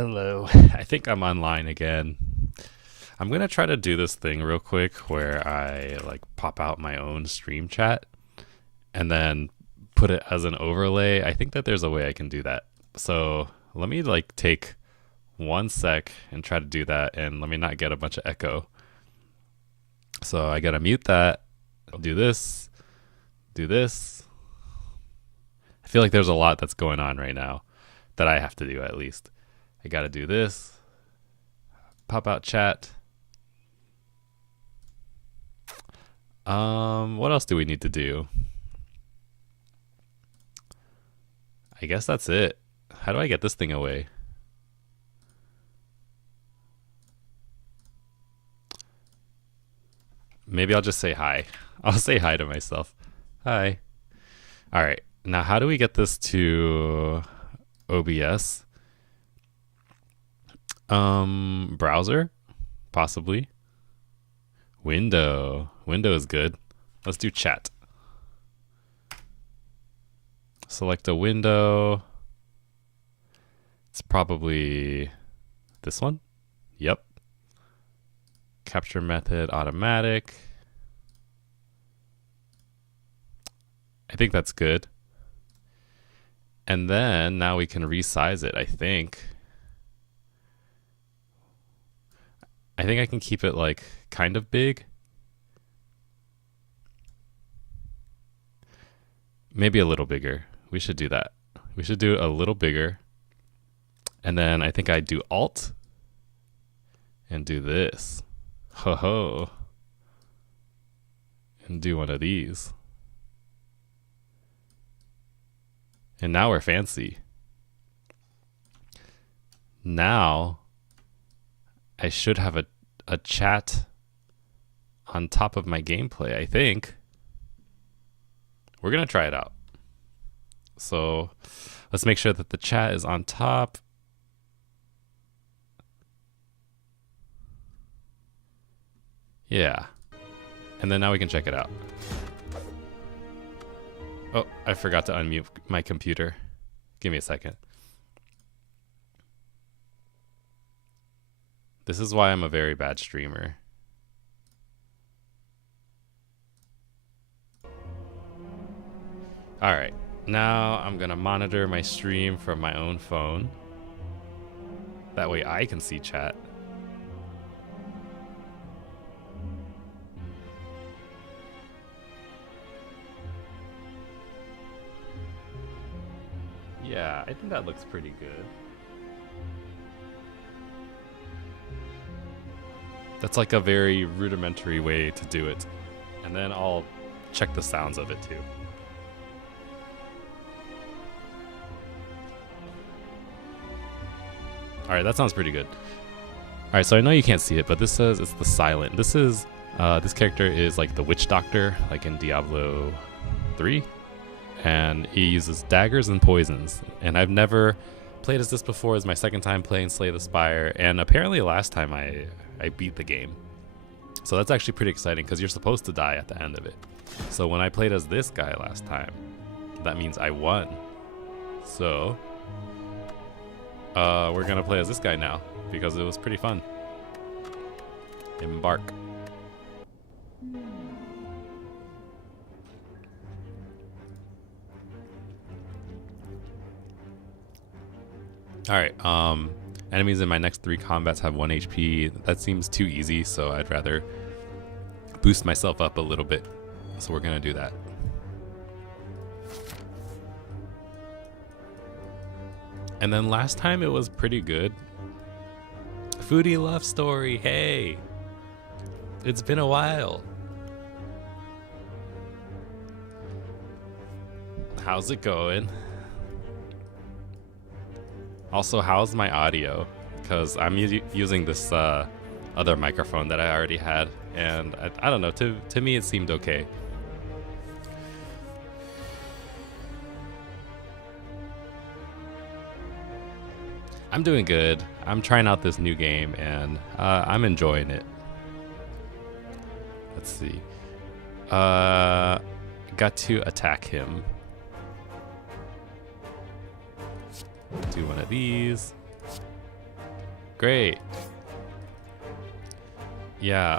Hello. I think I'm online again. I'm gonna try to do this thing real quick where I like pop out my own stream chat and then put it as an overlay. I think that there's a way I can do that. So let me like take 1 sec and try to do that, and let me not get a bunch of echo. So I gotta mute that. I'll do this. Do this. I feel like there's a lot that's going on right now that I have to do at least. I gotta do this. Pop out chat. What else do we need to do? I guess that's it. How do I get this thing away? Maybe I'll just say hi. I'll say hi to myself. Hi. All right. Now, how do we get this to OBS? Browser? Possibly. Window. Window is good. Let's do chat. Select a window. It's probably this one. Yep. Capture method automatic. I think that's good. And then now we can resize it, I think. I think I can keep it like kind of big. Maybe a little bigger. We should do that. We should do it a little bigger. And then I think I do Alt and do this. Ho ho. And do one of these. And now we're fancy. Now I should have a chat on top of my gameplay, I think. We're gonna try it out. So let's make sure that the chat is on top. Yeah. And then now we can check it out. Oh, I forgot to unmute my computer. Give me a second. This is why I'm a very bad streamer. All right, now I'm gonna monitor my stream from my own phone. That way I can see chat. Yeah, I think that looks pretty good. That's like a very rudimentary way to do it. And then I'll check the sounds of it too. All right, that sounds pretty good. All right, so I know you can't see it, but this says it's the silent. This is, this character is like the witch doctor, like in Diablo 3. And he uses daggers and poisons. And I've never played as this before. It's my second time playing Slay the Spire. And apparently last time I beat the game. So that's actually pretty exciting because you're supposed to die at the end of it. So when I played as this guy last time, that means I won. So we're gonna play as this guy now because it was pretty fun. Embark. Alright, enemies in my next 3 combats have 1 HP. That seems too easy, so I'd rather boost myself up a little bit. So we're gonna do that. And then last time it was pretty good. Foodie love story, hey! It's been a while. How's it going? Also, how's my audio? Because I'm using this other microphone that I already had, and I don't know, to me it seemed okay. I'm doing good. I'm trying out this new game, and I'm enjoying it. Let's see. Got to attack him. Do one of these. Great. Yeah,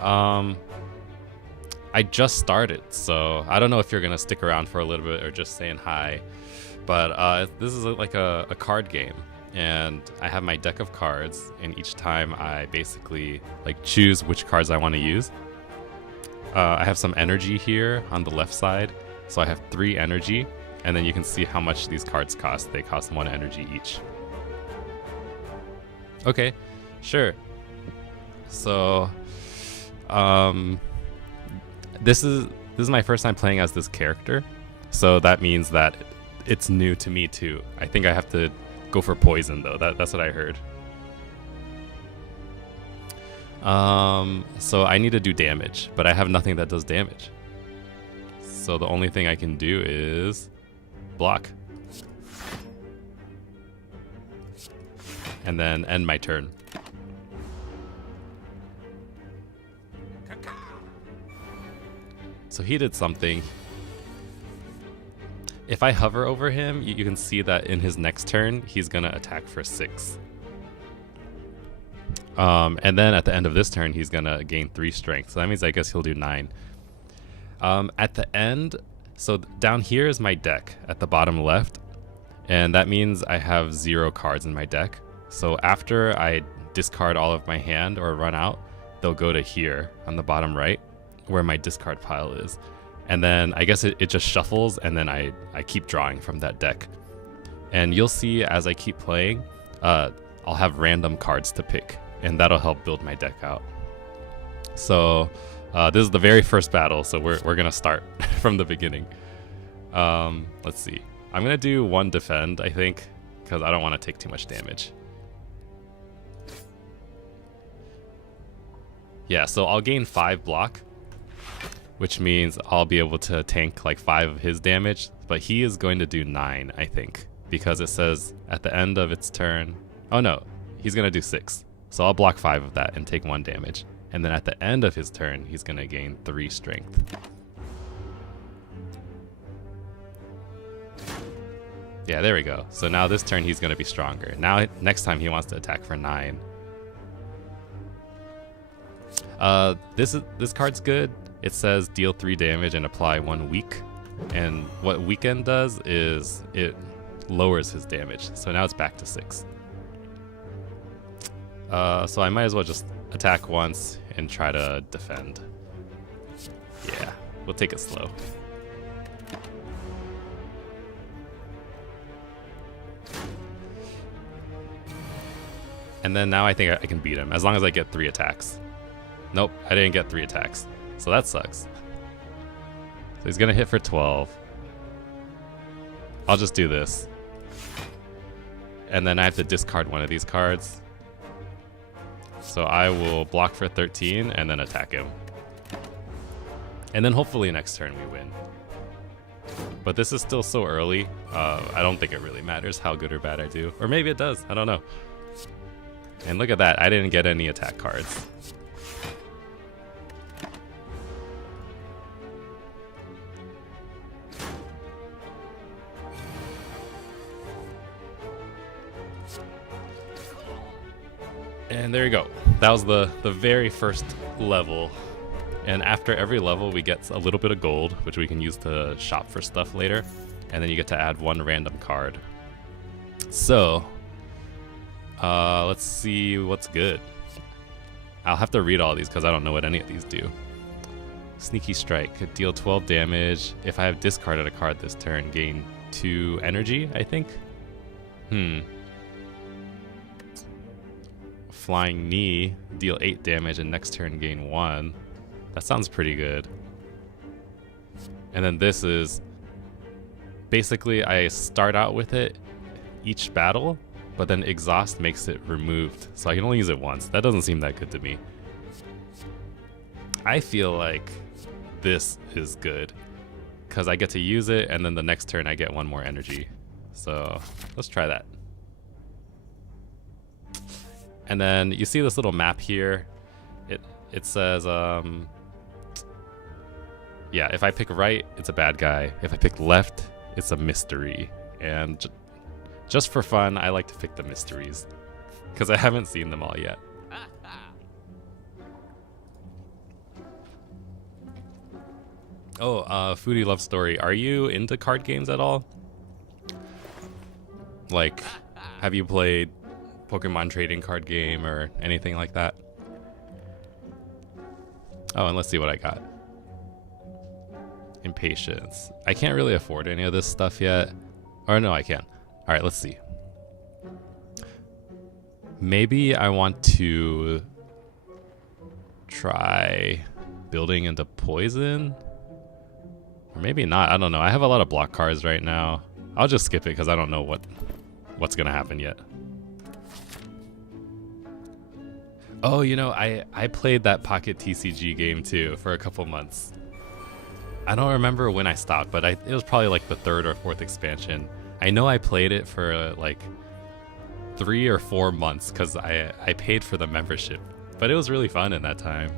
I just started, so I don't know if you're gonna stick around for a little bit or just saying hi. But this is like a card game, and I have my deck of cards, and each time I basically like choose which cards I want to use. I have some energy here on the left side, so I have 3 energy, and then you can see how much these cards cost. They cost 1 energy each. Okay, sure. So, this is my first time playing as this character, so that means that it's new to me too. I think I have to go for poison though. That's what I heard. So I need to do damage, but I have nothing that does damage. So the only thing I can do is block. And then end my turn. So he did something. If I hover over him, you can see that in his next turn, he's gonna attack for 6. And then at the end of this turn, he's gonna gain 3 strength. So that means I guess he'll do 9. At the end, so down here is my deck at the bottom left. And that means I have 0 cards in my deck. So after I discard all of my hand or run out, they'll go to here on the bottom right, where my discard pile is. And then I guess it just shuffles, and then I keep drawing from that deck. And you'll see as I keep playing, I'll have random cards to pick, and that'll help build my deck out. So this is the very first battle, so we're gonna start from the beginning. Let's see. I'm gonna do 1 defend, I think, because I don't want to take too much damage. Yeah, so I'll gain 5 block, which means I'll be able to tank like 5 of his damage, but he is going to do 9, I think, because it says at the end of its turn, oh no, he's gonna do 6. So I'll block 5 of that and take 1 damage. And then at the end of his turn, he's gonna gain 3 strength. Yeah, there we go. So now this turn he's gonna be stronger. Now next time he wants to attack for 9. This card's good. It says deal 3 damage and apply 1 weak. And what weaken does is it lowers his damage. So now it's back to 6. So I might as well just attack once and try to defend. Yeah, we'll take it slow. And then now I think I can beat him as long as I get 3 attacks. Nope, I didn't get 3 attacks. So that sucks. So he's gonna hit for 12. I'll just do this. And then I have to discard one of these cards. So I will block for 13 and then attack him. And then hopefully next turn we win. But this is still so early. I don't think it really matters how good or bad I do. Or maybe it does, I don't know. And look at that, I didn't get any attack cards. And there you go. That was the very first level. And after every level, we get a little bit of gold, which we can use to shop for stuff later. And then you get to add 1 random card. So, let's see what's good. I'll have to read all these because I don't know what any of these do. Sneaky Strike could deal 12 damage. If I have discarded a card this turn, gain 2 energy, I think. Flying Knee, deal 8 damage and next turn gain 1. That sounds pretty good. And then this is basically I start out with it each battle, but then exhaust makes it removed, so I can only use it once. That doesn't seem that good to me. I feel like this is good because I get to use it and then the next turn I get 1 more energy. So let's try that. And then you see this little map here. It says, yeah, if I pick right, it's a bad guy. If I pick left, it's a mystery. And just for fun, I like to pick the mysteries. because I haven't seen them all yet. Oh, Foodie Love Story. Are you into card games at all? Like, have you played Pokemon trading card game or anything like that? Oh, and let's see what I got. Impatience. I can't really afford any of this stuff yet. Or no, I can. All right, let's see. Maybe I want to try building into poison. Or maybe not. I don't know. I have a lot of block cards right now. I'll just skip it because I don't know what's gonna happen yet. Oh, you know, I played that Pocket TCG game too for a couple months. I don't remember when I stopped, but it was probably like the 3rd or 4th expansion. I know I played it for like 3 or 4 months because I paid for the membership, but it was really fun in that time.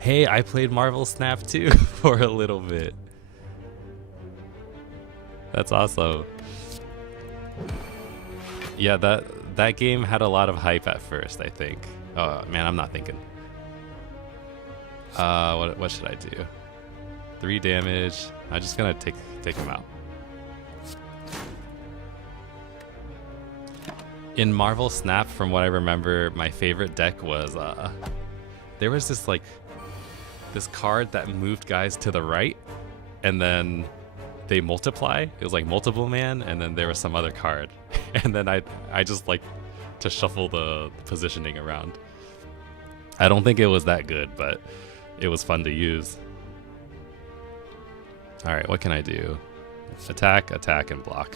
Hey, I played Marvel Snap too for a little bit. That's awesome. Yeah, that game had a lot of hype at first, I think. Oh man, I'm not thinking. What should I do? 3 damage. I'm just gonna take him out. In Marvel Snap, from what I remember, my favorite deck was there was this card that moved guys to the right, and then they multiply. It was like multiple man, and then there was some other card, and then I just like to shuffle the positioning around. I don't think it was that good, but it was fun to use. All right, what can I do? Attack, attack, and block.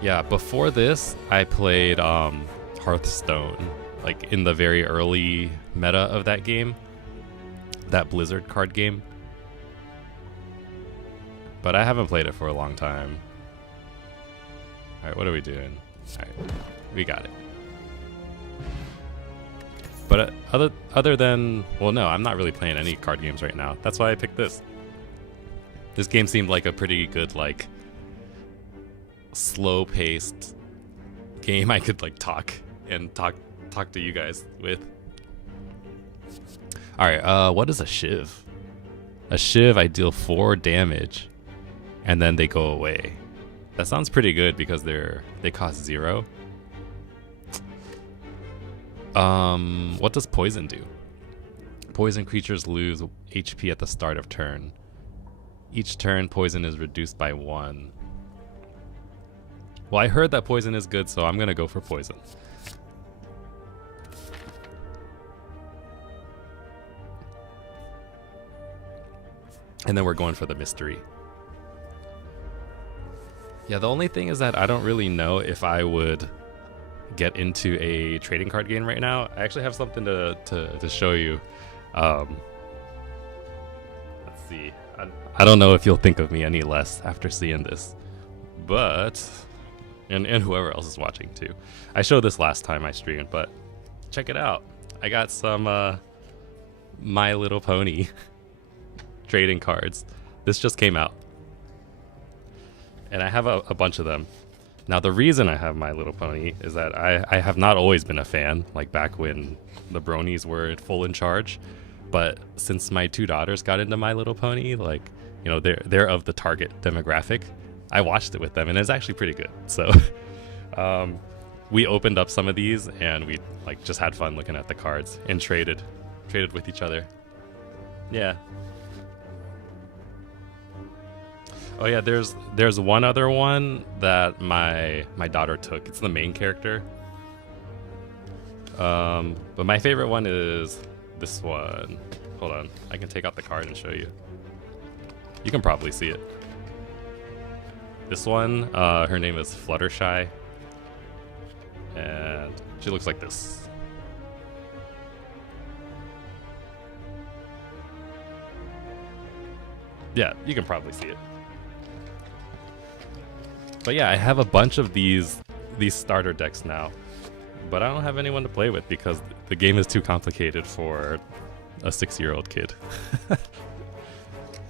Yeah, before this, I played Hearthstone, like in the very early meta of that game, that Blizzard card game. But I haven't played it for a long time. All right, what are we doing? All right, we got it. But other than, well, no, I'm not really playing any card games right now. That's why I picked this. This game seemed like a pretty good, like, slow-paced game I could like talk to you guys with. All right, what is a Shiv? A Shiv, I deal 4 damage, and then they go away. That sounds pretty good because they cost 0. What does poison do? Poison creatures lose HP at the start of turn. Each turn, poison is reduced by 1. Well, I heard that poison is good, so I'm gonna go for poison. And then we're going for the mystery. Yeah, the only thing is that I don't really know if I would get into a trading card game right now. I actually have something to show you. Let's see. I don't know if you'll think of me any less after seeing this, but and whoever else is watching too. I showed this last time I streamed, but check it out. I got some My Little Pony trading cards. This just came out, and I have a bunch of them. Now, the reason I have My Little Pony is that I have not always been a fan, like back when the bronies were full in charge. But since my 2 daughters got into My Little Pony, like, you know, they're of the target demographic, I watched it with them, and it's actually pretty good. So we opened up some of these, and we like just had fun looking at the cards and traded with each other. Yeah. Oh yeah, there's one other one that my daughter took. It's the main character. But my favorite one is this one. Hold on, I can take out the card and show you. You can probably see it. This one, her name is Fluttershy, and she looks like this. Yeah, you can probably see it. But yeah, I have a bunch of these starter decks now, but I don't have anyone to play with because the game is too complicated for a 6-year-old kid.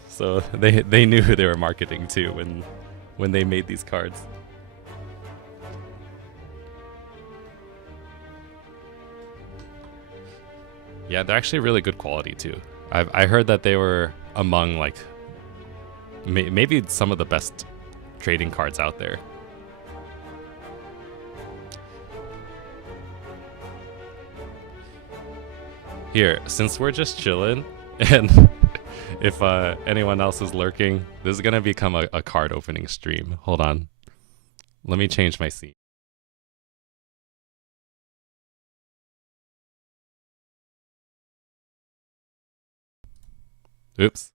So they knew who they were marketing to when they made these cards. Yeah, they're actually really good quality too. I heard that they were among like maybe some of the best trading cards out there. Here, since we're just chilling, and if anyone else is lurking, this is gonna become a card opening stream. Hold on, let me change my scene. Oops.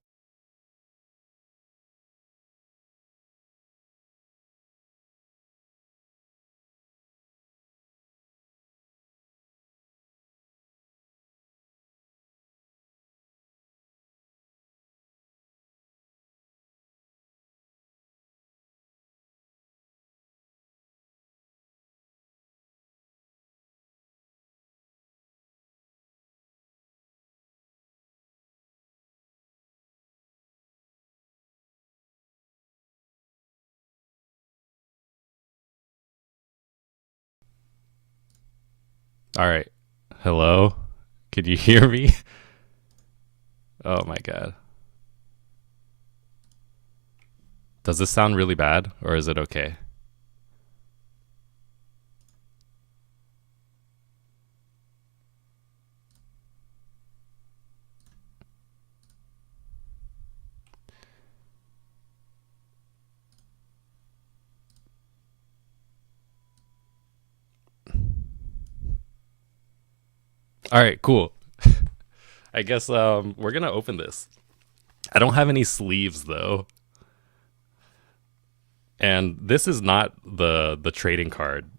All right. Hello. Can you hear me? Oh my god. Does this sound really bad or is it okay? All right, cool. I guess we're going to open this. I don't have any sleeves though. And this is not the trading card.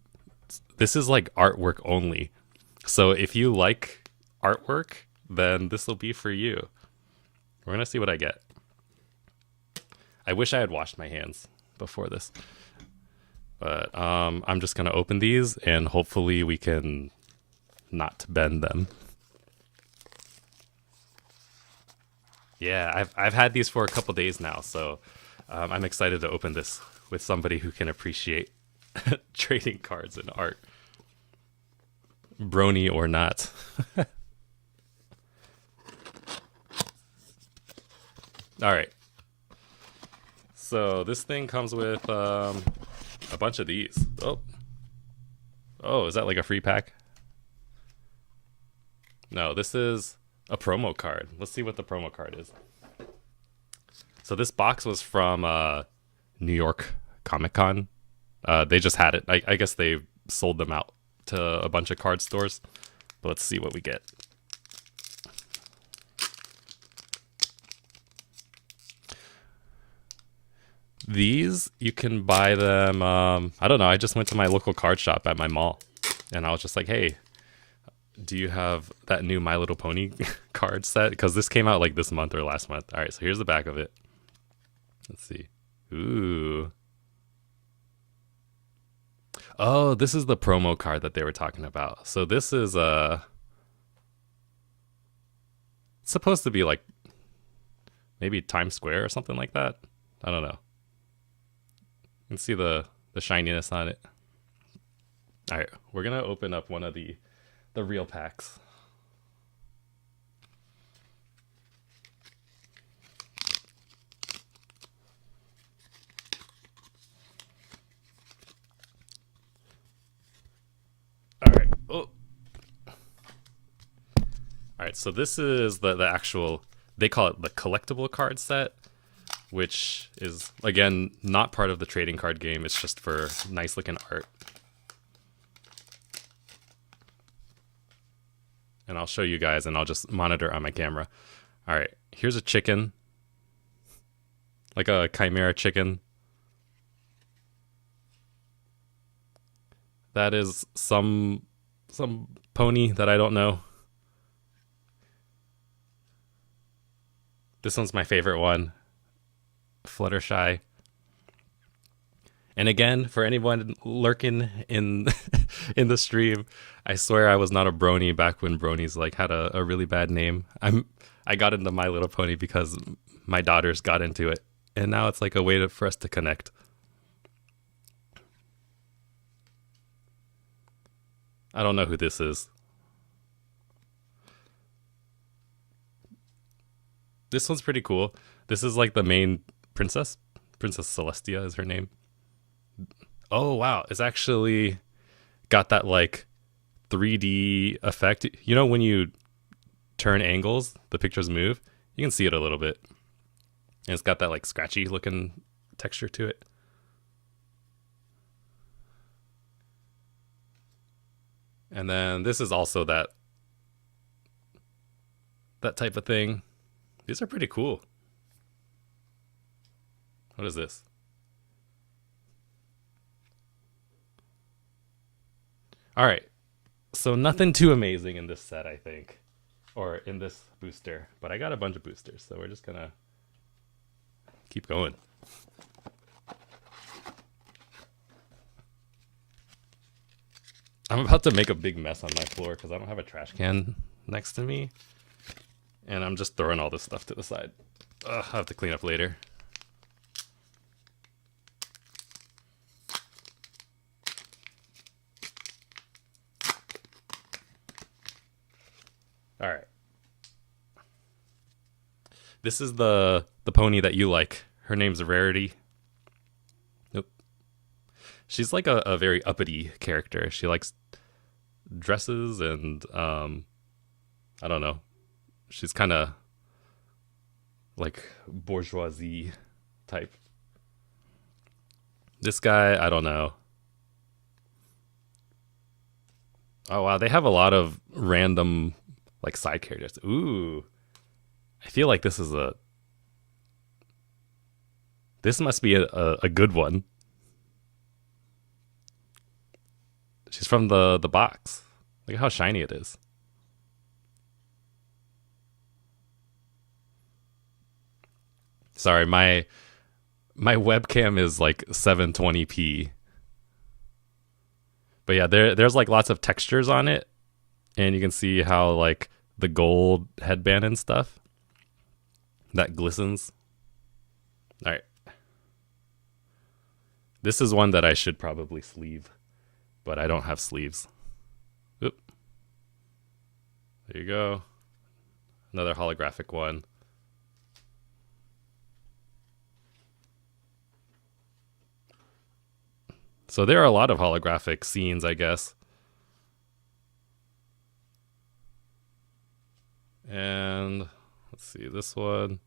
This is like artwork only. So if you like artwork, then this will be for you. We're going to see what I get. I wish I had washed my hands before this. But I'm just going to open these and hopefully we can not bend them. Yeah, I've had these for a couple days now, so I'm excited to open this with somebody who can appreciate trading cards and art. Brony or not. All right. So this thing comes with a bunch of these. Oh, is that like a free pack? No, this is a promo card. Let's see what the promo card is. So this box was from New York Comic Con. They just had it. I guess they sold them out to a bunch of card stores. But let's see what we get. These, you can buy them. I don't know. I just went to my local card shop at my mall. And I was just like, hey, do you have that new My Little Pony card set? Because this came out like this month or last month. All right, so here's the back of it. Let's see. Ooh. Oh, this is the promo card that they were talking about. So this is it's supposed to be like maybe Times Square or something like that. I don't know. You can see the shininess on it. All right, we're gonna open up one of the real packs. All right. Oh. All right. So this is the actual. They call it the collectible card set, which is again not part of the trading card game. It's just for nice looking art. And I'll show you guys, and I'll just monitor on my camera. All right. Here's a chicken, like a chimera chicken. That is some pony that I don't know. This one's my favorite one, Fluttershy. And again, for anyone lurking in in the stream, I swear I was not a brony back when bronies like had a really bad name. I got into My Little Pony because my daughters got into it, and now it's like a way for us to connect. I don't know who this is. This one's pretty cool. This is like the main princess. Princess Celestia is her name. Oh wow, it's actually got that like 3D effect. You know when you turn angles, the pictures move. You can see it a little bit. And it's got that like scratchy looking texture to it. And then this is also that type of thing. These are pretty cool. What is this? All right. So nothing too amazing in this set, I think. Or in this booster. But I got a bunch of boosters, so we're just going to keep going. I'm about to make a big mess on my floor because I don't have a trash can next to me. And I'm just throwing all this stuff to the side. I'll have to clean up later. All right. This is the pony that you like. Her name's Rarity. Nope. She's like a very uppity character. She likes dresses and I don't know. She's kind of like bourgeoisie type. This guy, I don't know. Oh wow, they have a lot of random like side characters. Ooh. I feel like this must be a good one. She's from the box. Look at how shiny it is. Sorry, my webcam is like 720p. But yeah, there's like lots of textures on it, and you can see how like the gold headband and stuff that glistens. All right. This is one that I should probably sleeve, but I don't have sleeves. Oop. There you go. Another holographic one. So there are a lot of holographic scenes, I guess. And let's see, this one.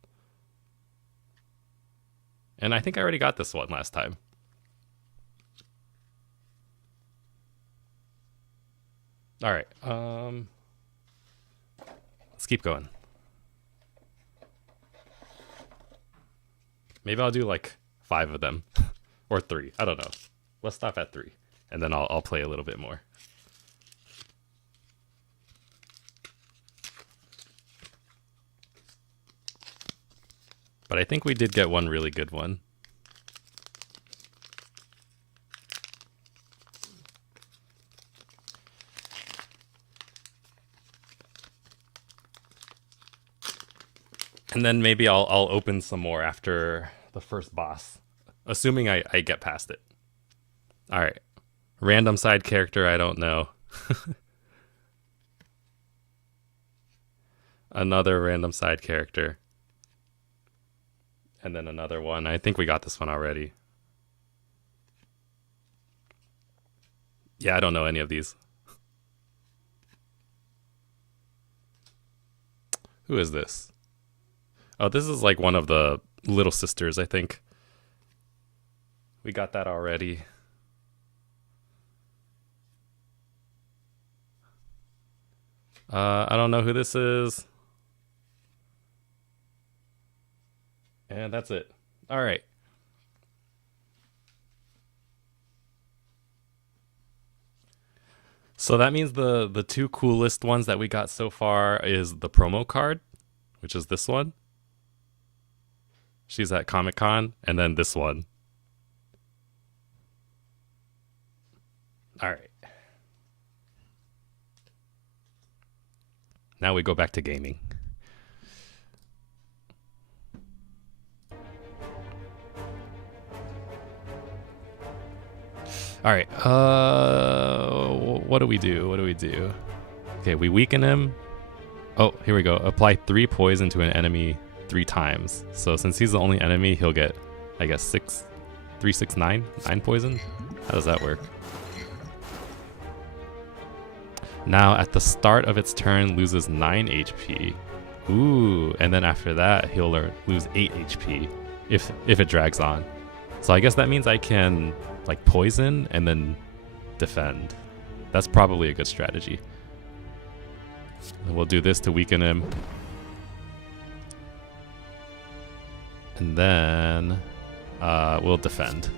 And I think I already got this one last time. All right. Let's keep going. Maybe I'll do like 5 of them or 3. I don't know. Let's stop at 3, and then I'll play a little bit more. But I think we did get one really good one. And then maybe I'll open some more after the first boss, assuming I get past it. All right. Random side character, I don't know. Another random side character. And then another one. I think we got this one already. Yeah, I don't know any of these. Who is this? Oh, this is like one of the little sisters, I think. We got that already. I don't know who this is. And that's it. All right. So that means the 2 coolest ones that we got so far is the promo card, which is this one. She's at Comic-Con, and then this one. All right. Now we go back to gaming. All right. What do we do? What do we do? Okay, we weaken him. Oh, here we go. Apply 3 poison to an enemy 3 times. So since he's the only enemy, he'll get, I guess, 6, 3, 6, 9 poison. How does that work? Now at the start of its turn, loses 9 HP. Ooh, and then after that, he'll lose 8 HP if it drags on. So I guess that means I can like poison and then defend. That's probably a good strategy. And we'll do this to weaken him. And then we'll defend.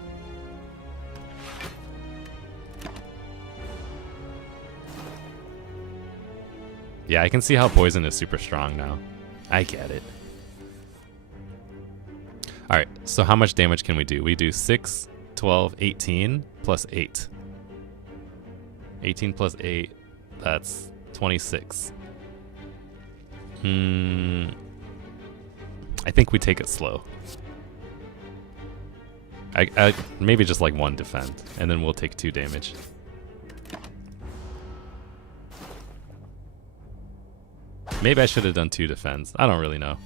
Yeah, I can see how poison is super strong now. I get it. Alright, so how much damage can we do? We do 6, 12, 18, plus 8. 18 plus 8, that's 26. I think we take it slow. I maybe just like 1 defend, and then we'll take 2 damage. Maybe I should have done 2 defense. I don't really know.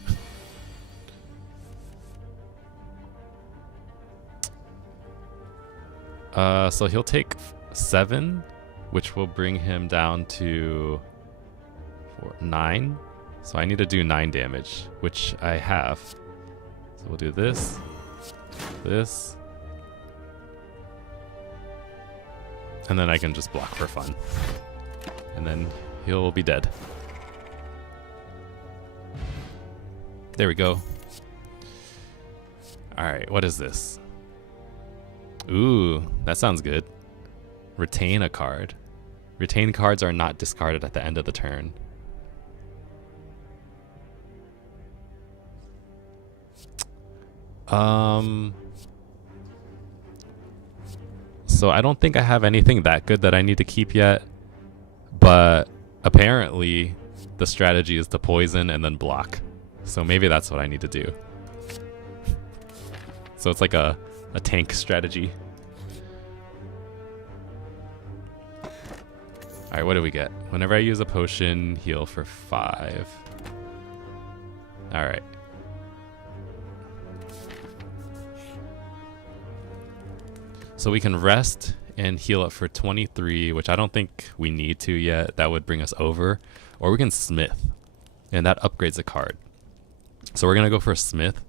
So he'll take 7, which will bring him down to 9. So I need to do 9 damage, which I have. So we'll do this, this, and then I can just block for fun. And then he'll be dead. There we go. Alright, what is this? Ooh, that sounds good. Retain a card. Retain cards are not discarded at the end of the turn. So I don't think I have anything that good that I need to keep yet, but apparently the strategy is to poison and then block. So maybe that's what I need to do. So it's like a tank strategy. Alright, what do we get? Whenever I use a potion, heal for 5. Alright. So we can rest and heal up for 23, which I don't think we need to yet. That would bring us over. Or we can smith, and that upgrades a card. So we're going to go for a smith.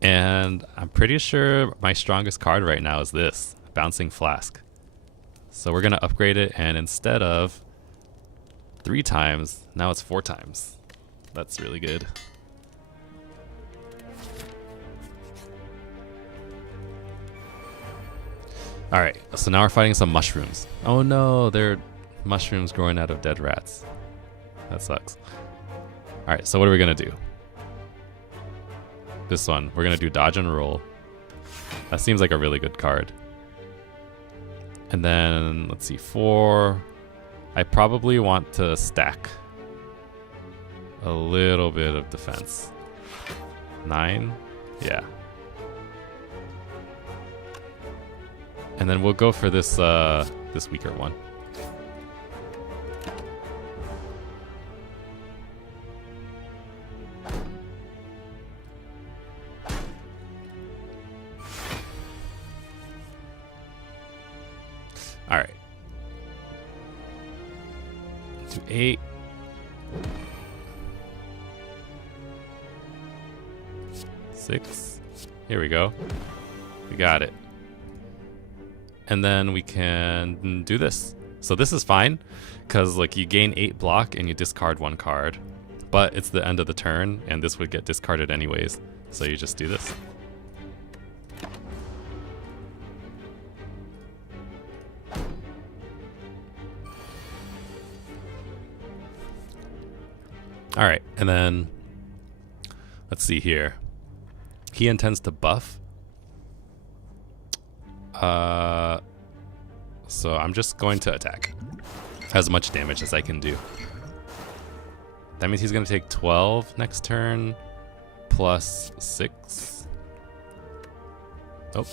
And I'm pretty sure my strongest card right now is this, Bouncing Flask. So we're going to upgrade it, and instead of 3 times, now it's 4 times. That's really good. Alright, so now we're fighting some mushrooms. Oh no, they're mushrooms growing out of dead rats. That sucks. Alright, so what are we going to do? This one, we're going to do dodge and roll. That seems like a really good card. And then, let's see, 4. I probably want to stack a little bit of defense. 9? Yeah. And then we'll go for this this weaker one. All right. Do 8. Six. Here we go. We got it. And then we can do this. So this is fine, because like you gain 8 block and you discard 1 card, but it's the end of the turn and this would get discarded anyways. So you just do this. All right, and then let's see here. He intends to buff. So I'm just going to attack as much damage as I can do. That means he's going to take 12 next turn, plus 6. Oh.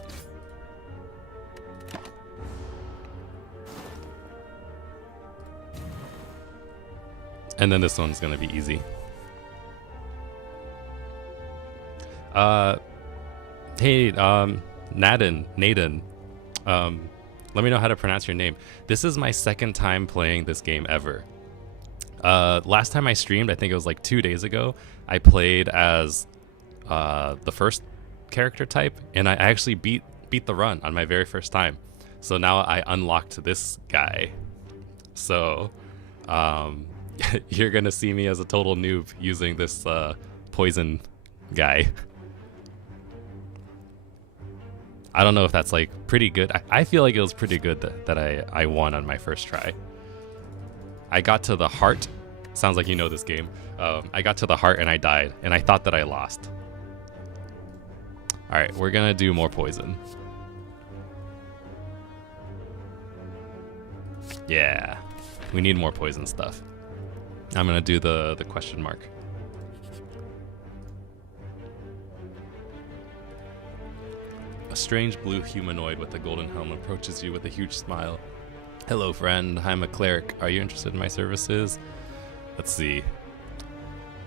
And then this one's going to be easy. Hey, Naden, let me know how to pronounce your name. This is my second time playing this game ever. Last time I streamed, I think it was like 2 days ago, I played as the first character type, and I actually beat the run on my very first time. So now I unlocked this guy. So you're gonna see me as a total noob using this poison guy. I don't know if that's like pretty good. I feel like it was pretty good that I won on my first try. I got to the heart. Sounds like you know this game. I got to the heart and I died, and I thought that I lost. All right, we're gonna do more poison. Yeah, we need more poison stuff. I'm gonna do the question mark. A strange blue humanoid with a golden helm approaches you with a huge smile. Hello, friend. I'm a cleric. Are you interested in my services? Let's see.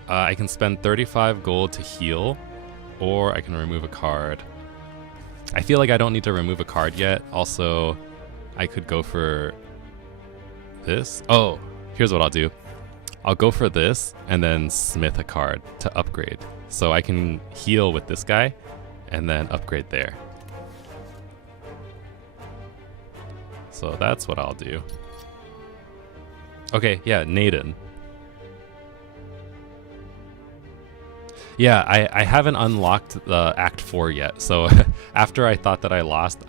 I can spend 35 gold to heal, or I can remove a card. I feel like I don't need to remove a card yet. Also, I could go for this. Oh, here's what I'll do. I'll go for this and then smith a card to upgrade. So I can heal with this guy and then upgrade there. So that's what I'll do. Okay, yeah, Naden. Yeah, I haven't unlocked the Act 4 yet. So after I thought that I lost,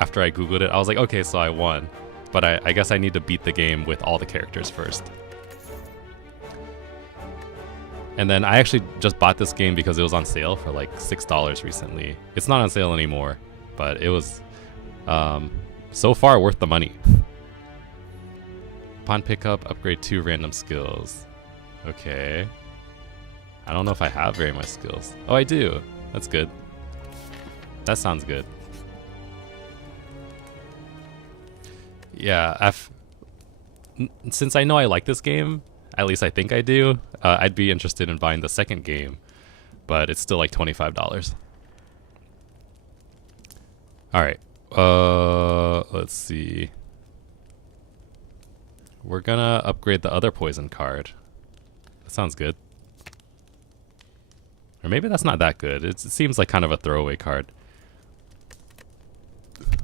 after I Googled it, I was like, okay, so I won. But I guess I need to beat the game with all the characters first. And then I actually just bought this game because it was on sale for like $6 recently. It's not on sale anymore, but it was so far worth the money. Upon pickup, upgrade 2 random skills. Okay. I don't know if I have very much skills. Oh, I do. That's good. That sounds good. Yeah, since I know I like this game, at least I think I do, I'd be interested in buying the second game, but it's still like $25. All right. Let's see. We're gonna upgrade the other poison card. That sounds good. Or maybe that's not that good. It seems like kind of a throwaway card.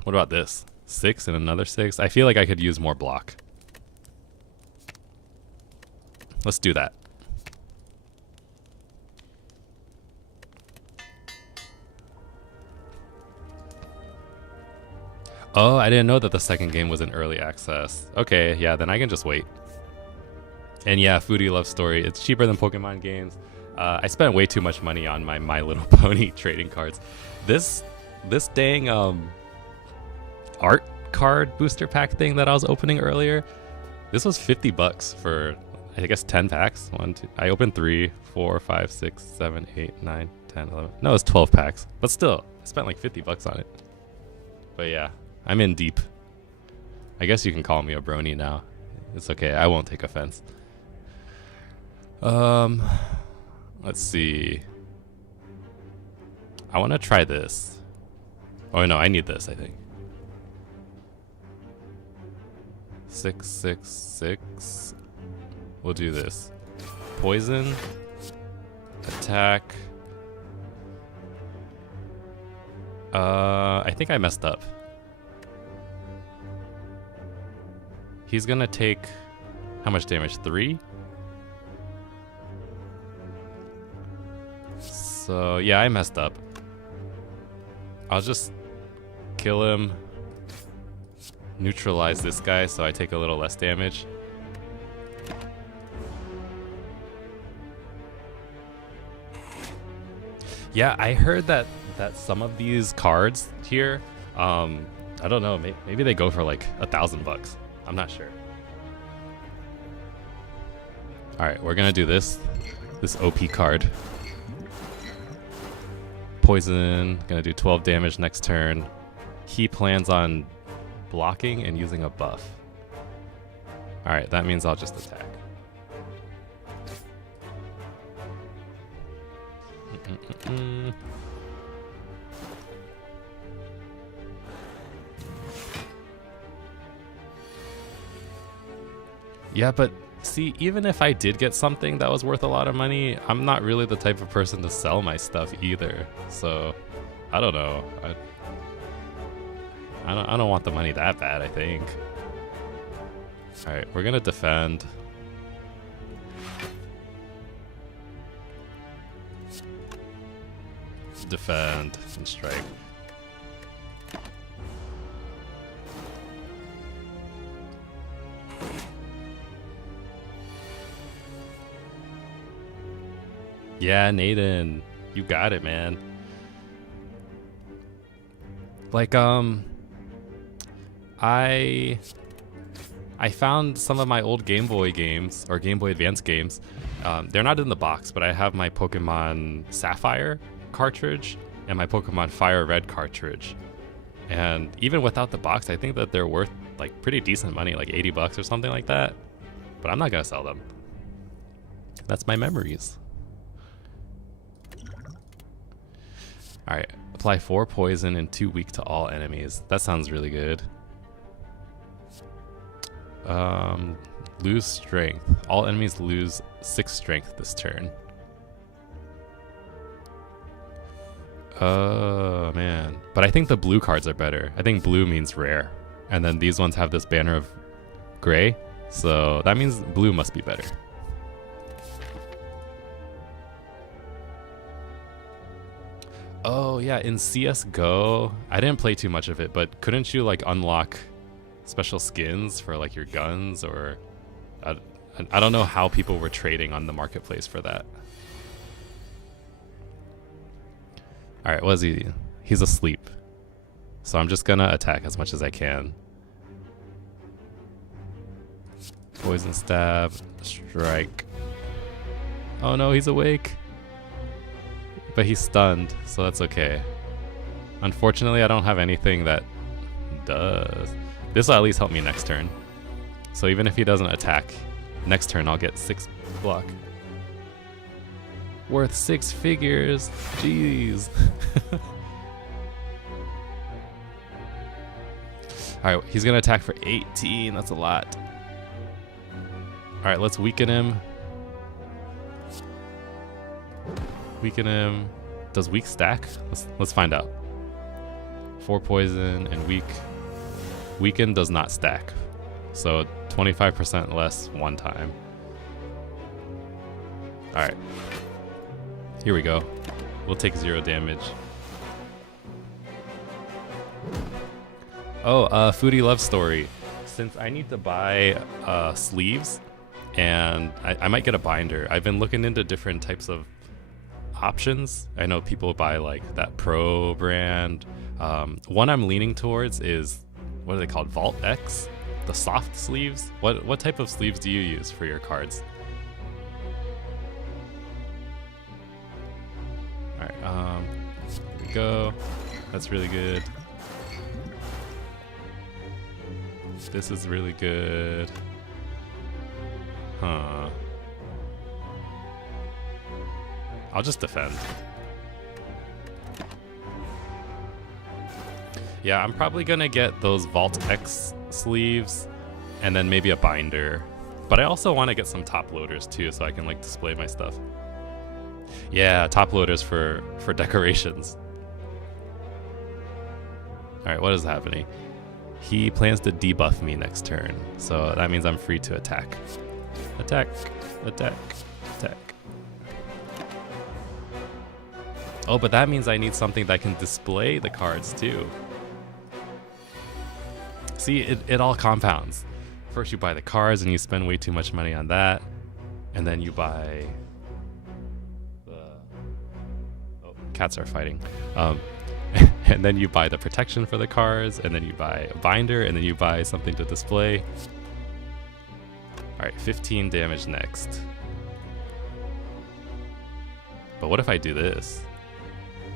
What about this? 6 and another 6? I feel like I could use more block. Let's do that. Oh, I didn't know that the second game was in early access. Okay, yeah, then I can just wait. And yeah, Foodie Love Story. It's cheaper than Pokemon games. I spent way too much money on my My Little Pony trading cards. This dang art card booster pack thing that I was opening earlier, this was $50 for, I guess, 10 packs. I opened 3, 4, 5, 6, 7, 8, 9, 10, 11. No, it's 12 packs. But still, I spent like $50 on it. But yeah, I'm in deep. I guess you can call me a brony now. It's okay. I won't take offense. Let's see. I want to try this. Oh no, I need this, I think. 6, 6, 6. We'll do this. Poison. Attack. I think I messed up. He's gonna take how much damage? 3? So yeah, I messed up. I'll just kill him. Neutralize this guy so I take a little less damage. Yeah, I heard that some of these cards here, I don't know. Maybe they go for like $1,000. I'm not sure. All right, we're gonna do this OP card. Poison, gonna do 12 damage next turn. He plans on blocking and using a buff. All right, that means I'll just attack. Yeah, but see, even if I did get something that was worth a lot of money, I'm not really the type of person to sell my stuff either. So, I don't know. I don't want the money that bad, I think. All right, we're gonna defend. Defend and strike. Yeah, Naden, you got it, man. Like, I found some of my old Game Boy games, or Game Boy Advance games. They're not in the box, but I have my Pokemon Sapphire cartridge and my Pokemon Fire Red cartridge. And even without the box, I think that they're worth like pretty decent money, like $80 or something like that. But I'm not gonna sell them. That's my memories. Alright, apply 4 poison and 2 weak to all enemies. That sounds really good. Lose strength. All enemies lose 6 strength this turn. Oh, man. But I think the blue cards are better. I think blue means rare. And then these ones have this banner of gray. So that means blue must be better. Oh yeah, in CSGO, I didn't play too much of it, but couldn't you like unlock special skins for like your guns, or I don't know how people were trading on the marketplace for that. All right, what is he? He's asleep. So I'm just gonna attack as much as I can. Poison stab, strike. Oh no, he's awake. But he's stunned, so that's okay. Unfortunately, I don't have anything that does. This will at least help me next turn. So even if he doesn't attack, next turn I'll get 6 block. Worth 6 figures. Jeez. Alright, he's gonna attack for 18. That's a lot. Alright, let's weaken him. Weaken him. Does weak stack? Let's find out. 4 poison and weak. Weaken does not stack. So 25% less one time. Alright. Here we go. We'll take 0 damage. Oh, Foodie Love Story. Since I need to buy sleeves, and I might get a binder, I've been looking into different types of options. I know people buy like that Pro brand. One I'm leaning towards is, what are they called? Vault X? The soft sleeves? What type of sleeves do you use for your cards? Alright, here we go. That's really good. This is really good. Huh. I'll just defend. Yeah, I'm probably gonna get those Vault X sleeves and then maybe a binder. But I also want to get some top loaders too, so I can like display my stuff. Yeah, top loaders for decorations. Alright, what is happening? He plans to debuff me next turn, so that means I'm free to attack. Attack, attack, attack. Oh, but that means I need something that can display the cards too. See, it all compounds. First you buy the cards and you spend way too much money on that. And then you buy the... Oh, cats are fighting. And then you buy the protection for the cards, and then you buy a binder, and then you buy something to display. Alright, 15 damage next. But what if I do this?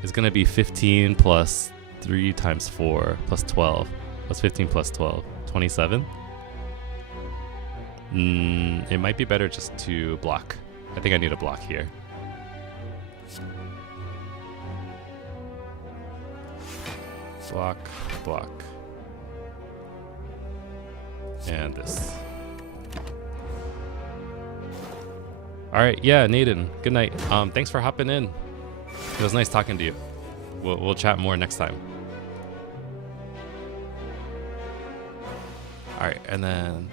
It's gonna be 15 plus 3 times 4 plus 12 plus 15 plus 12. 27? It might be better just to block. I think I need a block here. Block, block. And this. Alright, yeah, Naden, good night. Thanks for hopping in. It was nice talking to you. We'll chat more next time. Alright, and then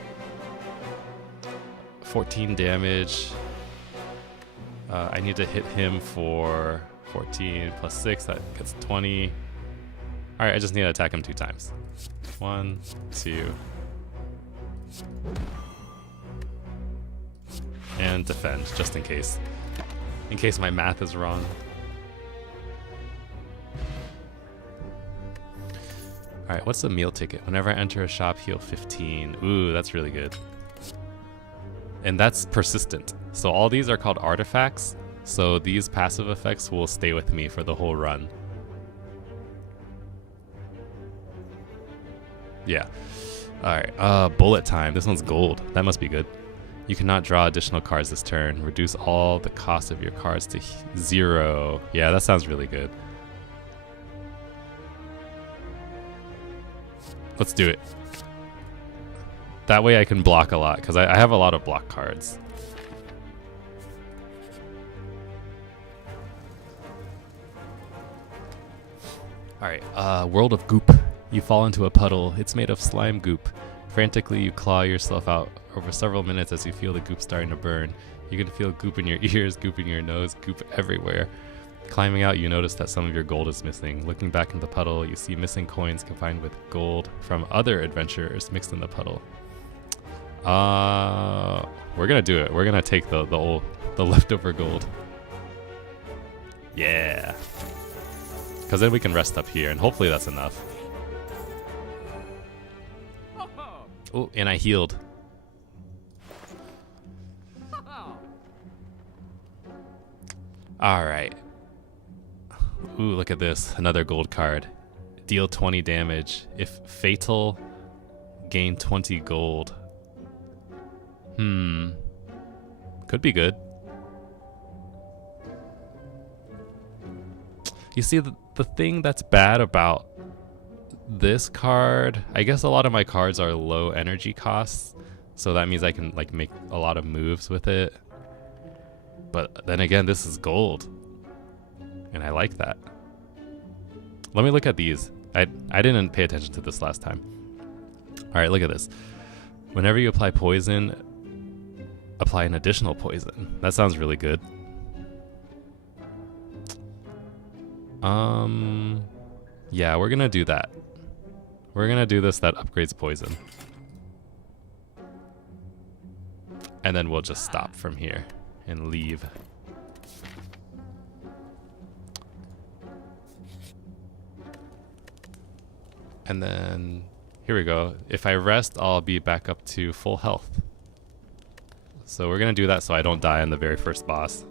14 damage. I need to hit him for 14 plus 6, that gets 20. Alright, I just need to attack him 2 times. 1, 2. And defend, just in case. In case my math is wrong. Alright, what's the meal ticket? Whenever I enter a shop, heal 15. Ooh, that's really good. And that's persistent. So all these are called artifacts. So these passive effects will stay with me for the whole run. Yeah. Alright, bullet time. This one's gold. That must be good. You cannot draw additional cards this turn. Reduce all the cost of your cards to 0. Yeah, that sounds really good. Let's do it. That way I can block a lot, because I have a lot of block cards. Alright, World of Goop. You fall into a puddle. It's made of slime goop. Frantically, you claw yourself out over several minutes as you feel the goop starting to burn. You can feel goop in your ears, goop in your nose, goop everywhere. Climbing out, you notice that some of your gold is missing. Looking back in the puddle, you see missing coins combined with gold from other adventurers mixed in the puddle. We're gonna do it. We're gonna take the leftover gold. Yeah. Because then we can rest up here, and hopefully that's enough. Oh, and I healed. Alright. Ooh, look at this. Another gold card. Deal 20 damage. If fatal, gain 20 gold. Could be good. You see, the thing that's bad about this card, I guess a lot of my cards are low energy costs, so that means I can like make a lot of moves with it. But then again, this is gold, and I like that. Let me look at these. I didn't pay attention to this last time. All right, look at this. Whenever you apply poison, apply an additional poison. That sounds really good. Yeah, we're gonna do that. We're gonna do this. That upgrades poison. And then we'll just stop from here and leave. And then here we go. If I rest, I'll be back up to full health. So we're gonna do that so I don't die on the very first boss.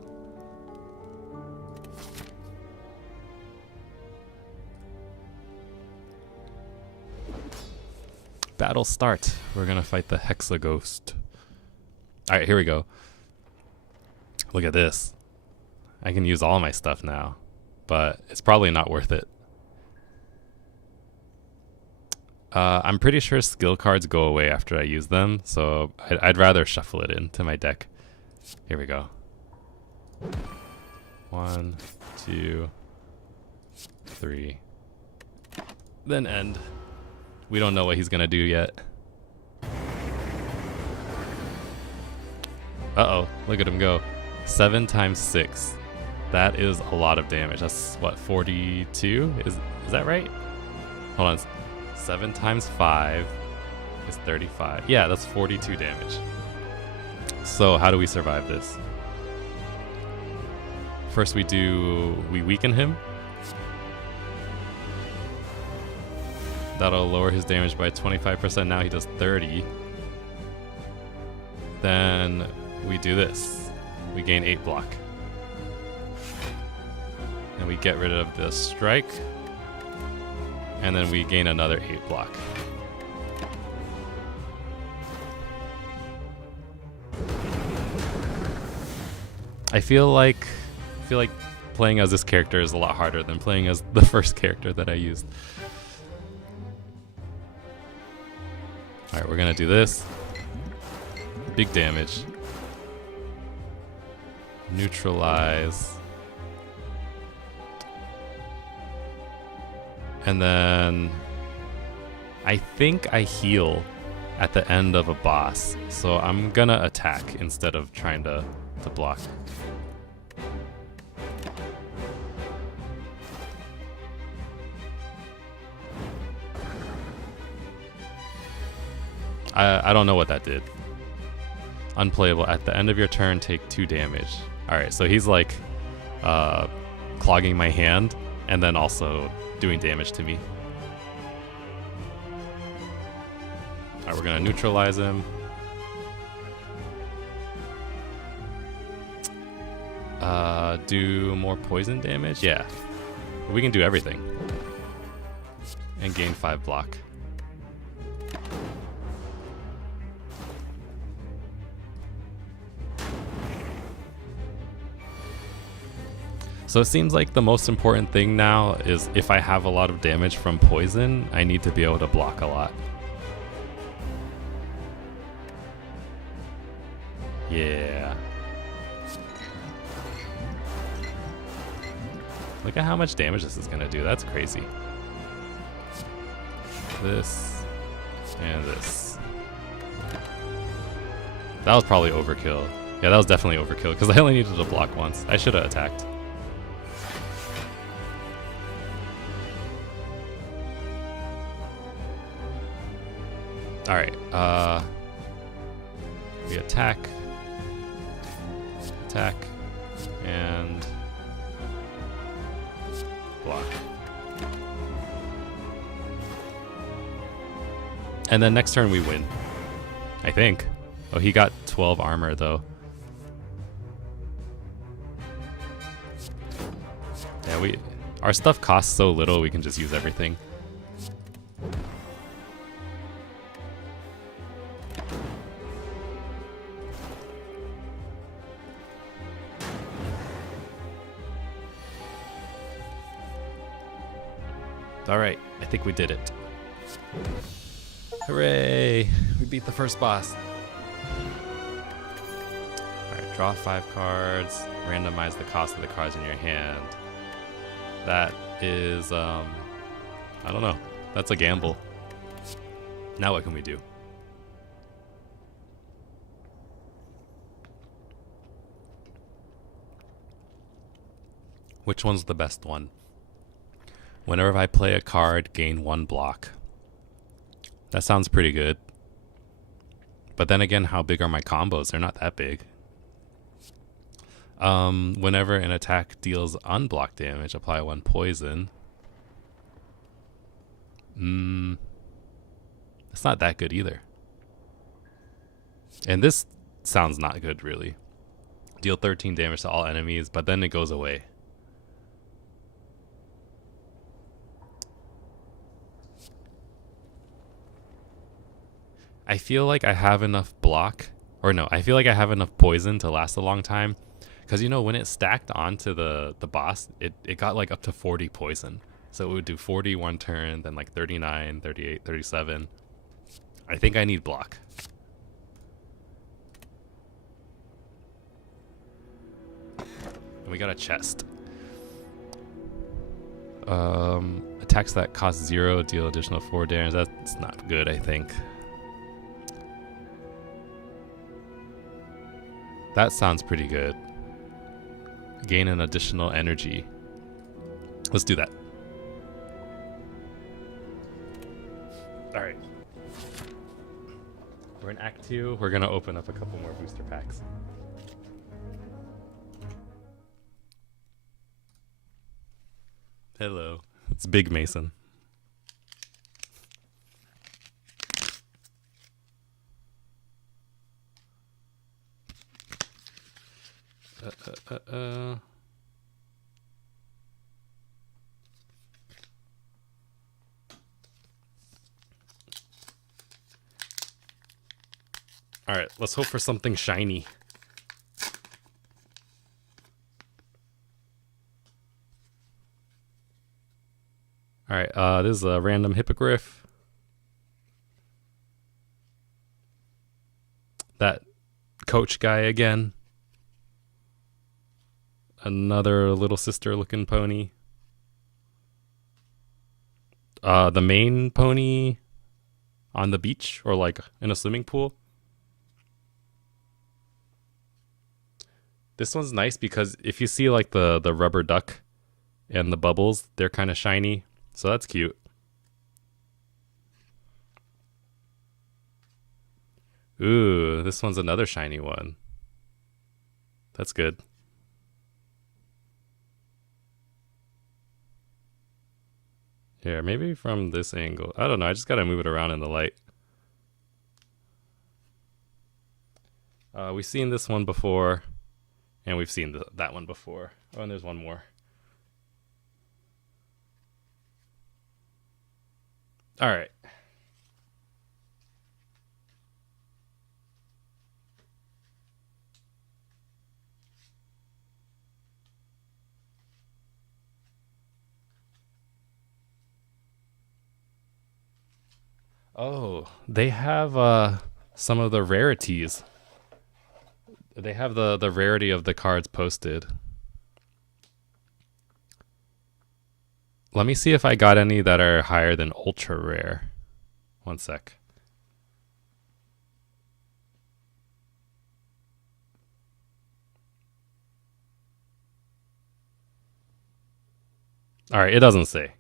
Battle start. We're gonna fight the Hexa Ghost. Alright, here we go. Look at this. I can use all my stuff now, but it's probably not worth it. I'm pretty sure skill cards go away after I use them, so I'd rather shuffle it into my deck. Here we go. 1, 2, 3. Then end. We don't know what he's gonna do yet. Uh-oh, look at him go. 7 times 6. That is a lot of damage. That's what, 42? Is that right? Hold on. 7 times 5 is 35. Yeah, that's 42 damage. So how do we survive this? First we weaken him. That'll lower his damage by 25%. Now he does 30. Then we do this. We gain 8 block. And we get rid of the strike. And then we gain another 8 block. I feel like playing as this character is a lot harder than playing as the first character that I used. Alright, we're gonna do this. Big damage. Neutralize. And then I think I heal at the end of a boss. So I'm gonna attack instead of trying to block. I don't know what that did. Unplayable. At the end of your turn, take 2 damage. Alright, so he's like clogging my hand and then also doing damage to me. Alright, we're gonna neutralize him. Do more poison damage? Yeah. We can do everything. And gain 5 block. So it seems like the most important thing now is if I have a lot of damage from poison, I need to be able to block a lot. Yeah. Look at how much damage this is gonna do. That's crazy. This and this. That was probably overkill. Yeah, that was definitely overkill because I only needed to block once. I should have attacked. Alright, we attack, and block. And then next turn we win, I think. Oh, he got 12 armor though. Yeah, our stuff costs so little we can just use everything. Alright, I think we did it. Hooray! We beat the first boss. Alright, draw 5 cards. Randomize the cost of the cards in your hand. That is, I don't know. That's a gamble. Now what can we do? Which one's the best one? Whenever I play a card, gain 1 block. That sounds pretty good. But then again, how big are my combos? They're not that big. Whenever an attack deals unblocked damage, apply 1 poison. It's not that good either. And this sounds not good, really. Deal 13 damage to all enemies, but then it goes away. I feel like I have enough block, or no, I feel like I have enough poison to last a long time. Because, you know, when it stacked onto the boss, it got like up to 40 poison. So it would do 40 one turn, then like 39, 38, 37. I think I need block. And we got a chest. Attacks that cost 0 deal additional 4 damage. That's not good, I think. That sounds pretty good. Gain an additional energy. Let's do that. Alright. We're in Act 2. We're gonna open up a couple more booster packs. Hello. It's Big Mason. All right, let's hope for something shiny. All right, this is a random hippogriff. That coach guy again. Another little sister looking pony. The main pony on the beach or like in a swimming pool. This one's nice because if you see like the rubber duck and the bubbles, they're kind of shiny. So that's cute. Ooh, this one's another shiny one. That's good. Here, maybe from this angle. I don't know. I just got to move it around in the light. We've seen this one before, and we've seen that one before. Oh, and there's one more. All right. Oh, they have some of the rarities. They have the rarity of the cards posted. Let me see if I got any that are higher than ultra rare. One sec. All right, it doesn't say.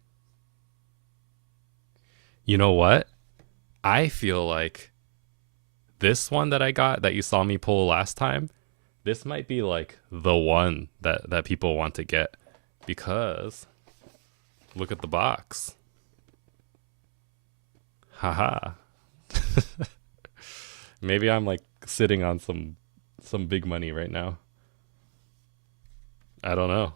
You know what? I feel like this one that I got that you saw me pull last time, this might be like the one that people want to get because look at the box. Haha. Maybe I'm like sitting on some big money right now. I don't know.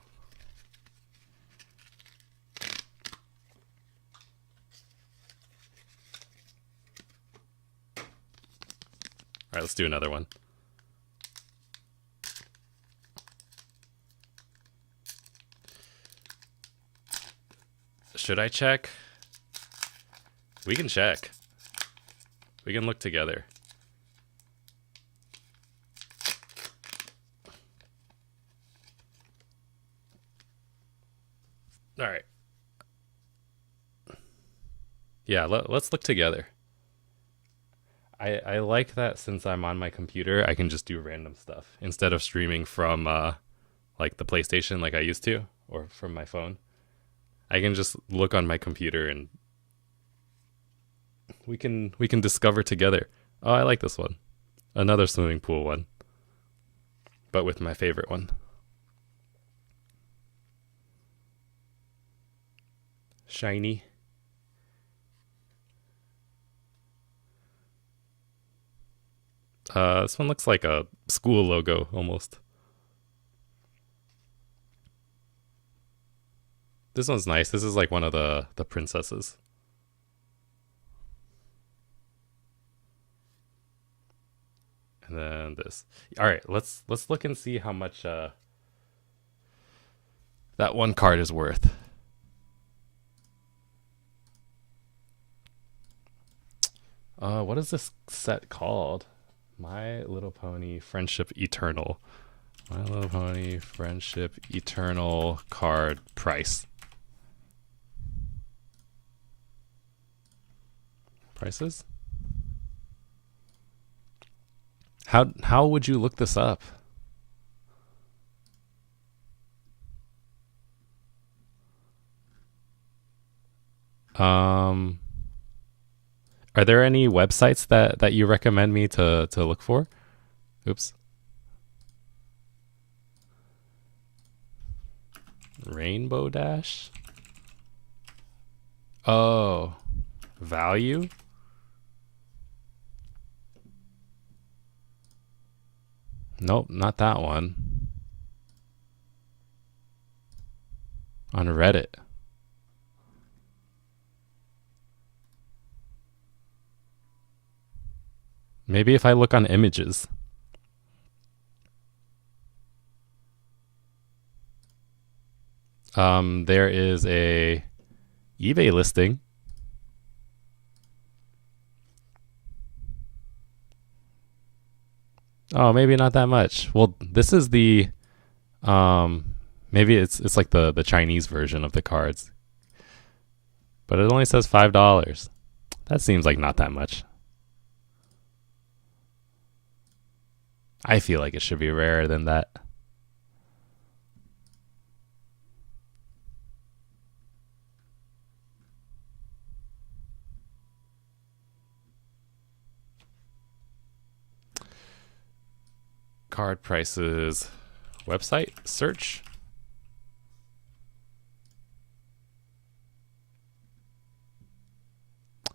All right, let's do another one. Should I check? We can check. We can look together. All right. Yeah, let's look together. I like that since I'm on my computer, I can just do random stuff instead of streaming from like the PlayStation like I used to or from my phone. I can just look on my computer and we can discover together. Oh, I like this one. Another swimming pool one. But with my favorite one. Shiny. This one looks like a school logo almost. This one's nice. This is like one of the princesses. And then this. All right, let's look and see how much that one card is worth. What is this set called? My Little Pony Friendship Eternal. My Little Pony Friendship Eternal card price. Prices? How would you look this up? Um, are there any websites that you recommend me to look for? Oops. Rainbow Dash? Oh, value? Nope, not that one. on Reddit. Maybe if I look on images. There is a eBay listing. Oh, maybe not that much. Well, this is the maybe it's like the Chinese version of the cards. But it only says $5. That seems like not that much. I feel like it should be rarer than that. Card prices, website search.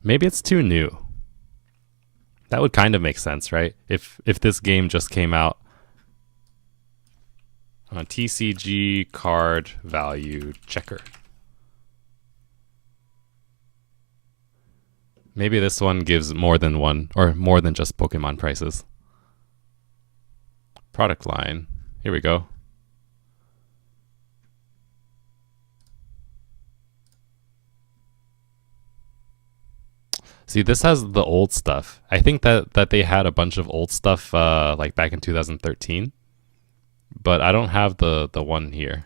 Maybe it's too new. That would kind of make sense, right? If this game just came out on TCG card value checker. Maybe this one gives more than one or more than just Pokemon prices. Product line. Here we go. See, this has the old stuff. I think that they had a bunch of old stuff like back in 2013. But I don't have the one here.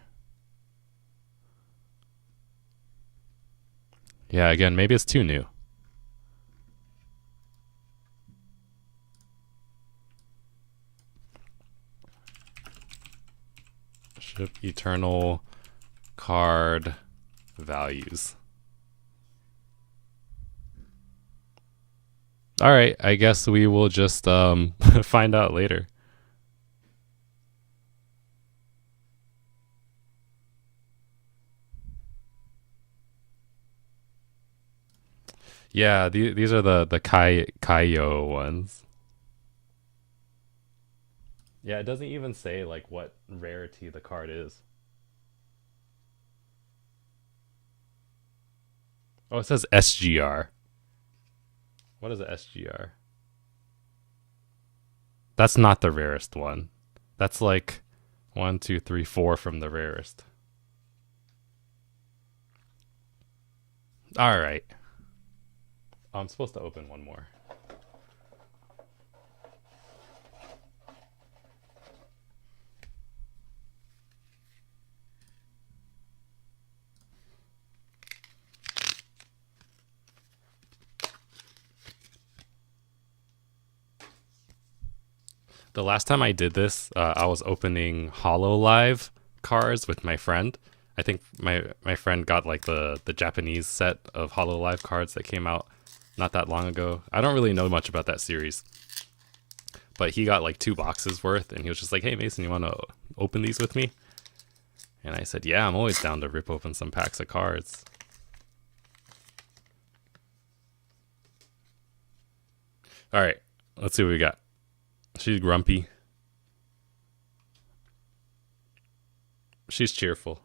Yeah, again, maybe it's too new. Ship Eternal card values. All right, I guess we will just find out later. Yeah, these are the Kaio ones. Yeah, it doesn't even say like what rarity the card is. Oh, it says SGR. What is a SGR? That's not the rarest one. That's like 1, 2, 3, 4 from the rarest. All right. I'm supposed to open one more. The last time I did this, I was opening HoloLive cards with my friend. I think my friend got like the Japanese set of HoloLive cards that came out not that long ago. I don't really know much about that series, but he got like 2 boxes worth, and he was just like, "Hey Mason, you want to open these with me?" And I said, "Yeah, I'm always down to rip open some packs of cards." All right, let's see what we got. She's grumpy. She's cheerful.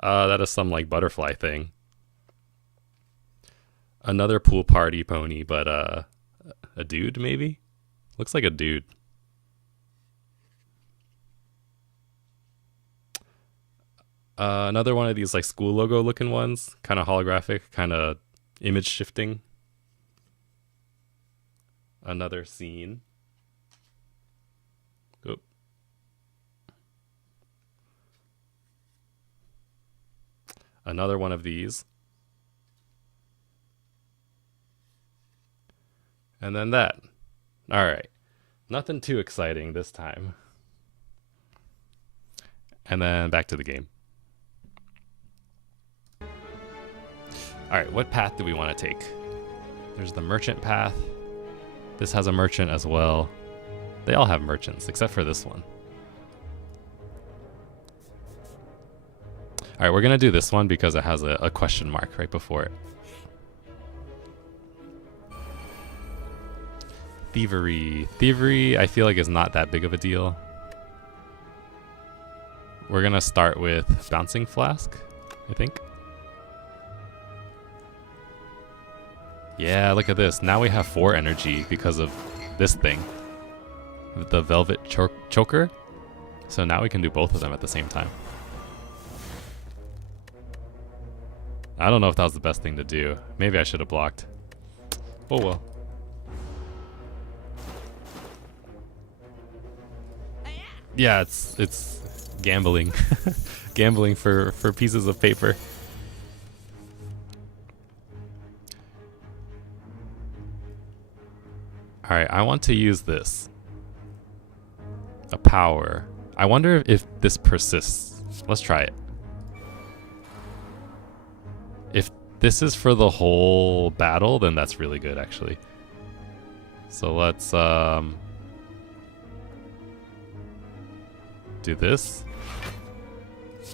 That is some like butterfly thing. Another pool party pony, but a dude maybe? Looks like a dude. Another one of these like school logo looking ones, kind of holographic, kind of image shifting. Another scene. Oop. Another one of these. And then that. All right. Nothing too exciting this time. And then back to the game. All right, what path do we want to take? There's the merchant path. This has a merchant as well. They all have merchants, except for this one. All right, we're going to do this one because it has a question mark right before it. Thievery. Thievery, I feel like is not that big of a deal. We're gonna start with Bouncing Flask, I think. Yeah, look at this. Now we have 4 energy because of this thing. The Velvet Choker. So now we can do both of them at the same time. I don't know if that was the best thing to do. Maybe I should have blocked. Oh well. Yeah, it's gambling. Gambling for pieces of paper. Alright, I want to use this. A power. I wonder if this persists. Let's try it. If this is for the whole battle, then that's really good actually. So let's do this.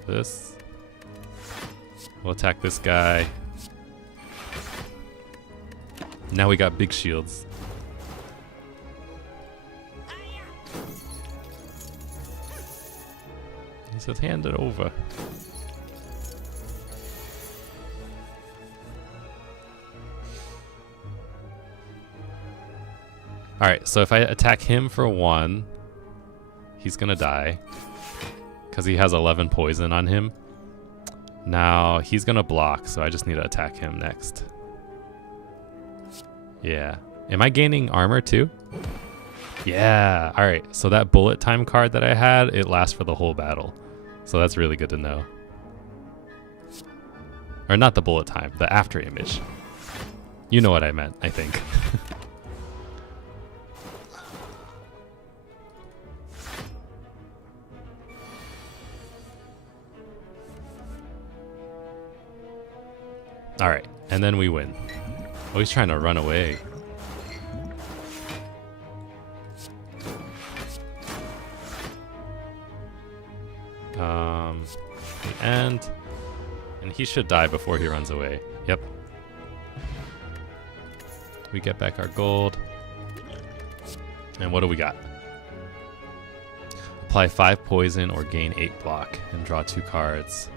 This. We'll attack this guy. Now we got big shields. He says hand it over. Alright, so if I attack him for 1, he's gonna die. Because he has 11 poison on him. Now, he's gonna block, so I just need to attack him next. Yeah. Am I gaining armor too? Yeah. Alright, so that bullet time card that I had, it lasts for the whole battle. So that's really good to know. Or not the bullet time, the after image. You know what I meant, I think. Alright, and then we win. Oh, he's trying to run away. And he should die before he runs away. Yep. We get back our gold. And what do we got? Apply 5 poison or gain 8 block and draw 2 cards.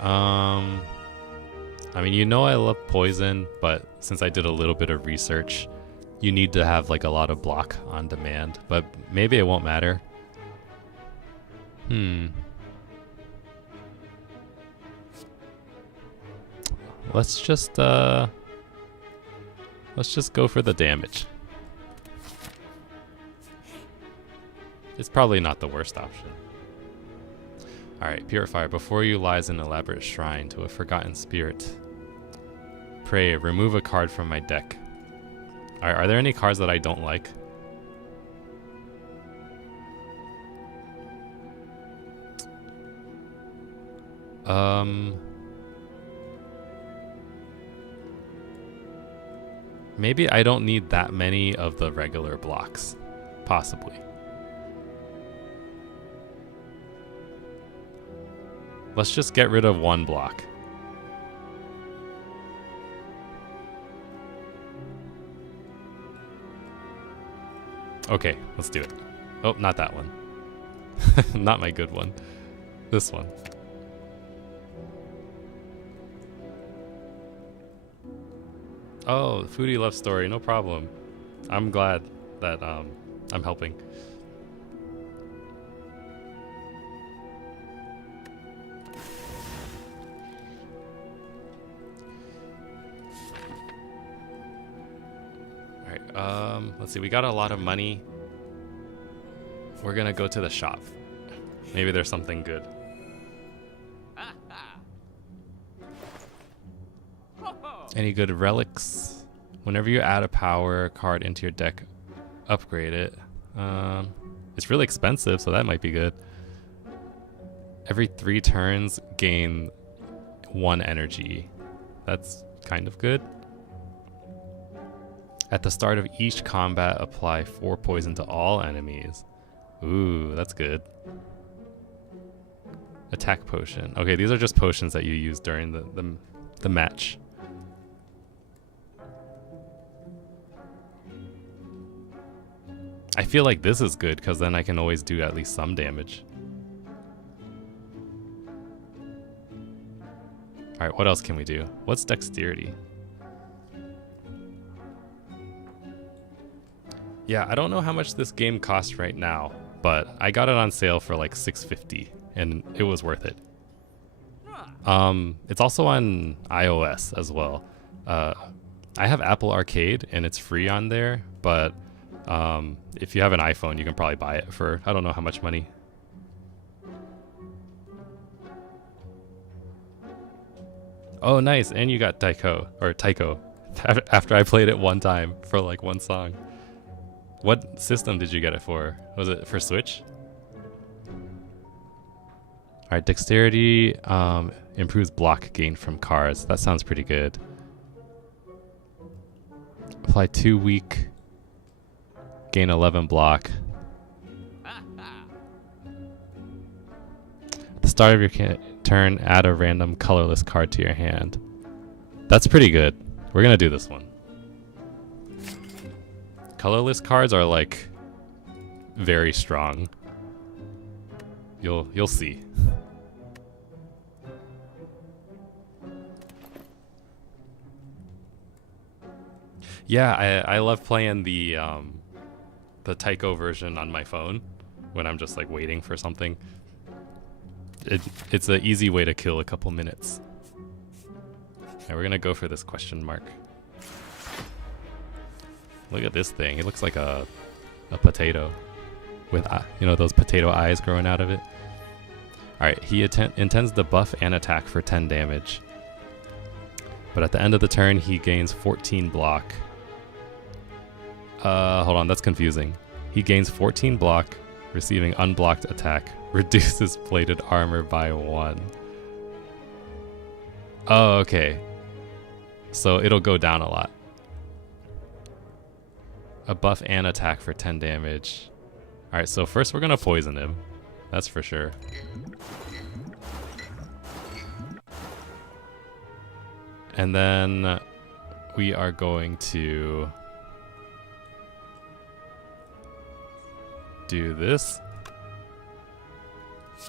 I mean, you know I love poison, but since I did a little bit of research, you need to have like a lot of block on demand, but maybe it won't matter. Let's just go for the damage. It's probably not the worst option. Alright, Purifier. Before you lies an elaborate shrine to a forgotten spirit. Pray, remove a card from my deck. Alright, are there any cards that I don't like? Maybe I don't need that many of the regular blocks. Possibly. Let's just get rid of 1 block. Okay, let's do it. Oh, not that one. Not my good one. This one. Oh, Foodie Love Story, no problem. I'm glad that I'm helping. Alright, let's see, we got a lot of money. We're gonna go to the shop. Maybe there's something good. Any good relics? Whenever you add a power card into your deck, upgrade it. It's really expensive, so that might be good. Every 3 turns, gain 1 energy. That's kind of good. At the start of each combat, apply 4 poison to all enemies. Ooh, that's good. Attack potion. Okay, these are just potions that you use during the match. I feel like this is good because then I can always do at least some damage. Alright, what else can we do? What's dexterity? Yeah, I don't know how much this game costs right now, but I got it on sale for like $6.50 and it was worth it. It's also on iOS as well. I have Apple Arcade and it's free on there, but if you have an iPhone, you can probably buy it for, I don't know how much money. Oh, nice. And you got Taiko after I played it one time for like one song. What system did you get it for? Was it for Switch? Alright, dexterity improves block gain from cards. That sounds pretty good. Apply 2 weak. Gain 11 block. At the start of your turn, add a random colorless card to your hand. That's pretty good. We're gonna do this one. Colorless cards are like very strong. You'll see. Yeah, I love playing the Taiko version on my phone when I'm just like waiting for something. It's an easy way to kill a couple minutes. Alright, we're gonna go for this question mark. Look at this thing. It looks like a potato with those potato eyes growing out of it. Alright, he intends to buff and attack for 10 damage. But at the end of the turn, he gains 14 block. Hold on, that's confusing. He gains 14 block, receiving unblocked attack, reduces plated armor by 1. Oh, okay. So it'll go down a lot. A buff and attack for 10 damage. Alright, so first we're gonna poison him. That's for sure. And then we are going to do this.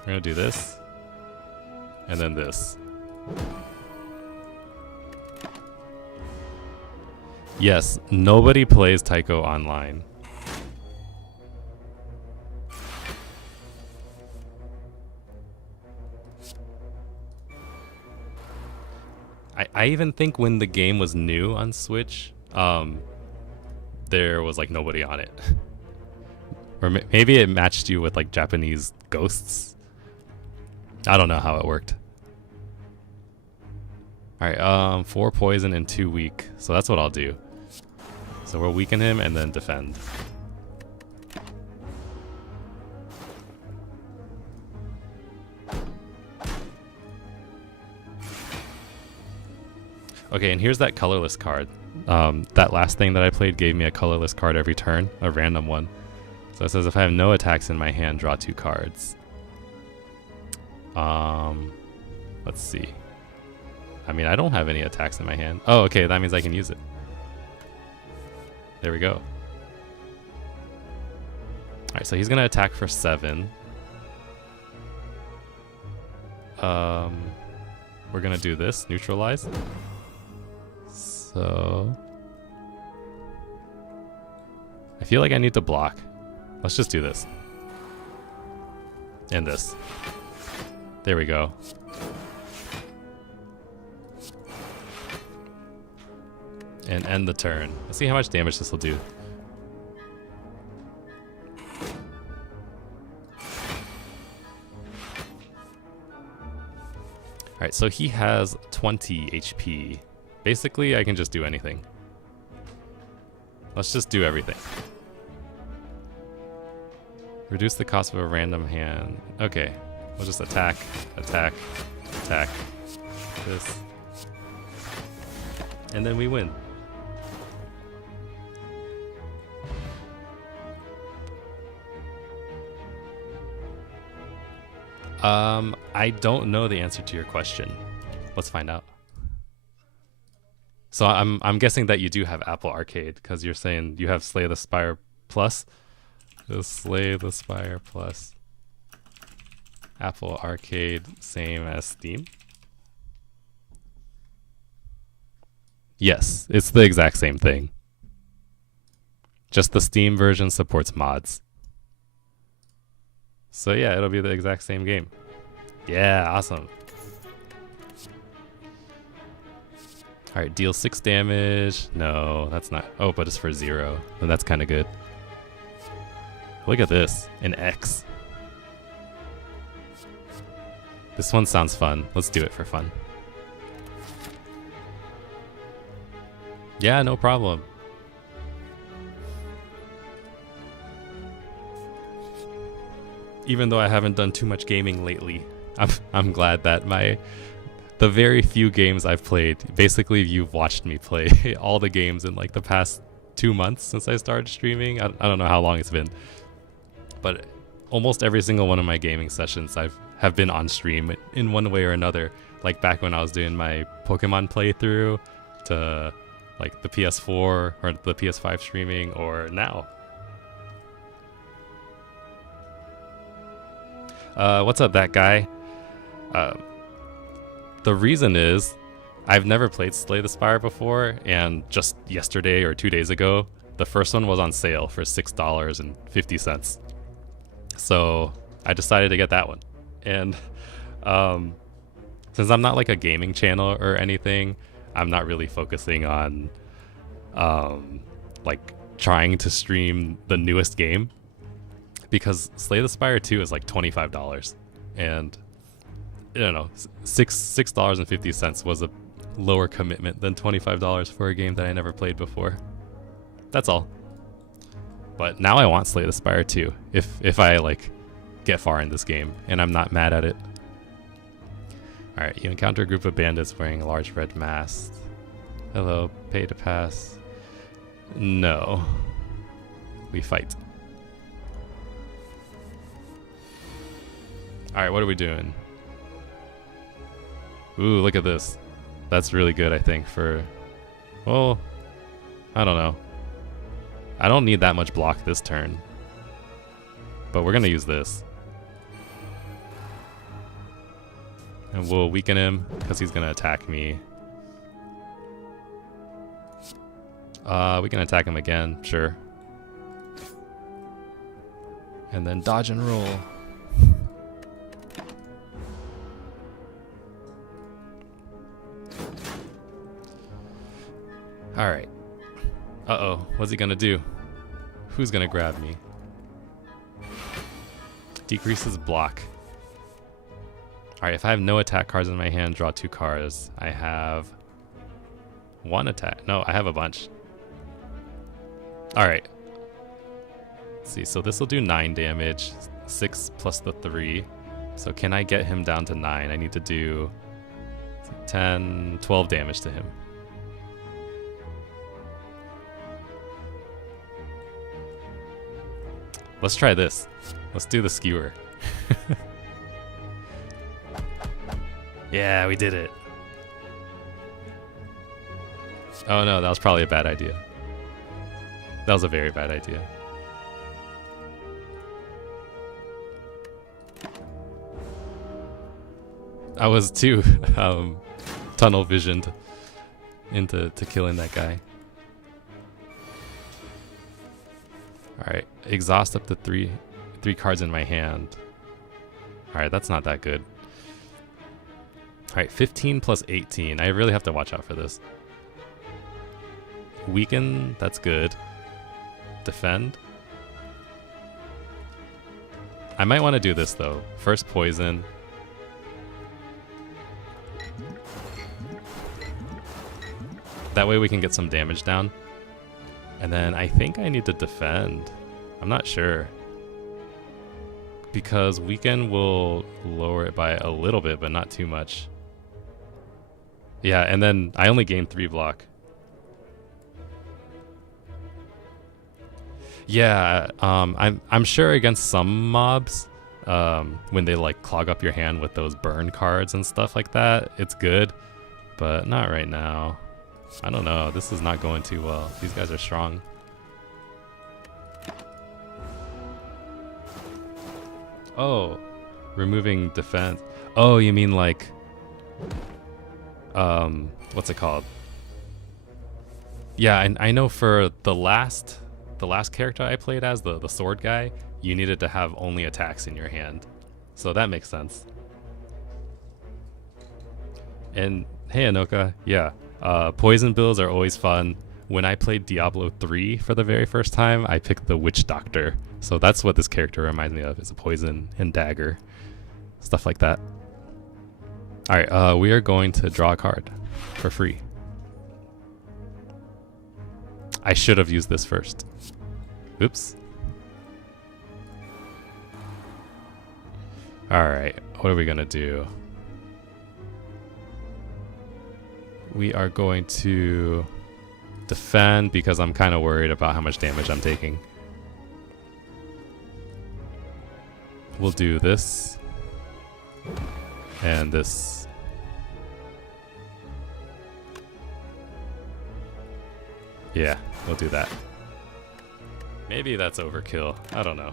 We're gonna do this. And then this. Yes, nobody plays Taiko online. I even think when the game was new on Switch, there was like nobody on it. Or maybe it matched you with like Japanese ghosts. I don't know how it worked. Alright, 4 poison and 2 weak. So that's what I'll do. So we'll weaken him and then defend. Okay, and here's that colorless card. That last thing that I played gave me a colorless card every turn, a random one. So it says if I have no attacks in my hand, draw 2 cards. Let's see. I mean, I don't have any attacks in my hand. Oh, okay, that means I can use it. There we go. Alright, so he's gonna attack for 7. We're gonna do this, neutralize. So I feel like I need to block. Let's just do this. And this. There we go. And end the turn. Let's see how much damage this will do. Alright, so he has 20 HP. Basically, I can just do anything. Let's just do everything. Reduce the cost of a random hand. Okay, we'll just attack, attack, attack. This. And then we win. I don't know the answer to your question. Let's find out. So I'm guessing that you do have Apple Arcade because you're saying you have Slay the Spire Plus. Is Slay the Spire plus Apple Arcade same as Steam? Yes, it's the exact same thing. Just the Steam version supports mods. So yeah, it'll be the exact same game. Yeah, awesome. Alright, deal 6 damage. No, that's not. Oh, but it's for 0. And that's kind of good. Look at this. An X. This one sounds fun. Let's do it for fun. Yeah, no problem. Even though I haven't done too much gaming lately, I'm glad that the very few games I've played, basically you've watched me play all the games in like the past 2 months since I started streaming. I don't know how long it's been, but almost every single one of my gaming sessions have been on stream in one way or another. Like back when I was doing my Pokemon playthrough, to like the PS4 or the PS5 streaming, or now. What's up, that guy? The reason is I've never played Slay the Spire before, and just yesterday or 2 days ago, the first one was on sale for $6.50. So I decided to get that one. And since I'm not like a gaming channel or anything, I'm not really focusing on like trying to stream the newest game, because Slay the Spire 2 is like $25, and I don't know, $6.50 was a lower commitment than $25 for a game that I never played before. That's all. But now I want Slay the Spire 2 if I like get far in this game, and I'm not mad at it. Alright, you encounter a group of bandits wearing a large red mask. Hello, pay to pass. No. We fight. Alright, what are we doing? Ooh, look at this. That's really good, I think, for... Well, I don't know. I don't need that much block this turn. But we're gonna use this. And we'll weaken him, because he's gonna attack me. We can attack him again, sure. And then dodge and roll. Alright. Uh-oh, what's he gonna do? Who's gonna grab me? Decreases block. Alright, if I have no attack cards in my hand, draw 2 cards. I have 1 attack. No, I have a bunch. Alright. Let's see, so this will do 9 damage. 6 plus the 3. So can I get him down to 9? I need to do 10, 12 damage to him. Let's try this. Let's do the skewer. Yeah, we did it. Oh no, that was probably a bad idea. That was a very bad idea. I was too tunnel visioned into killing that guy. Alright, exhaust up to three cards in my hand. Alright, that's not that good. Alright, 15 plus 18. I really have to watch out for this. Weaken, that's good. Defend. I might want to do this though. First poison. That way we can get some damage down. And then I think I need to defend. I'm not sure. Because weaken will lower it by a little bit, but not too much. Yeah, and then I only gain 3 block. Yeah, I'm sure against some mobs, when they like clog up your hand with those burn cards and stuff like that, it's good, but not right now. I don't know, this is not going too well. These guys are strong. Oh, removing defense. Oh, you mean like, what's it called? Yeah, I know for the last character I played as, the sword guy, you needed to have only attacks in your hand. So that makes sense. And hey, Anoka, yeah, poison builds are always fun. When I played Diablo 3 for the very first time, I picked the Witch Doctor. So that's what this character reminds me of, is a poison and dagger. Stuff like that. Alright, we are going to draw a card for free. I should have used this first. Oops. Alright, what are we gonna do? We are going to defend because I'm kind of worried about how much damage I'm taking. We'll do this and this. Yeah, we'll do that. Maybe that's overkill. I don't know.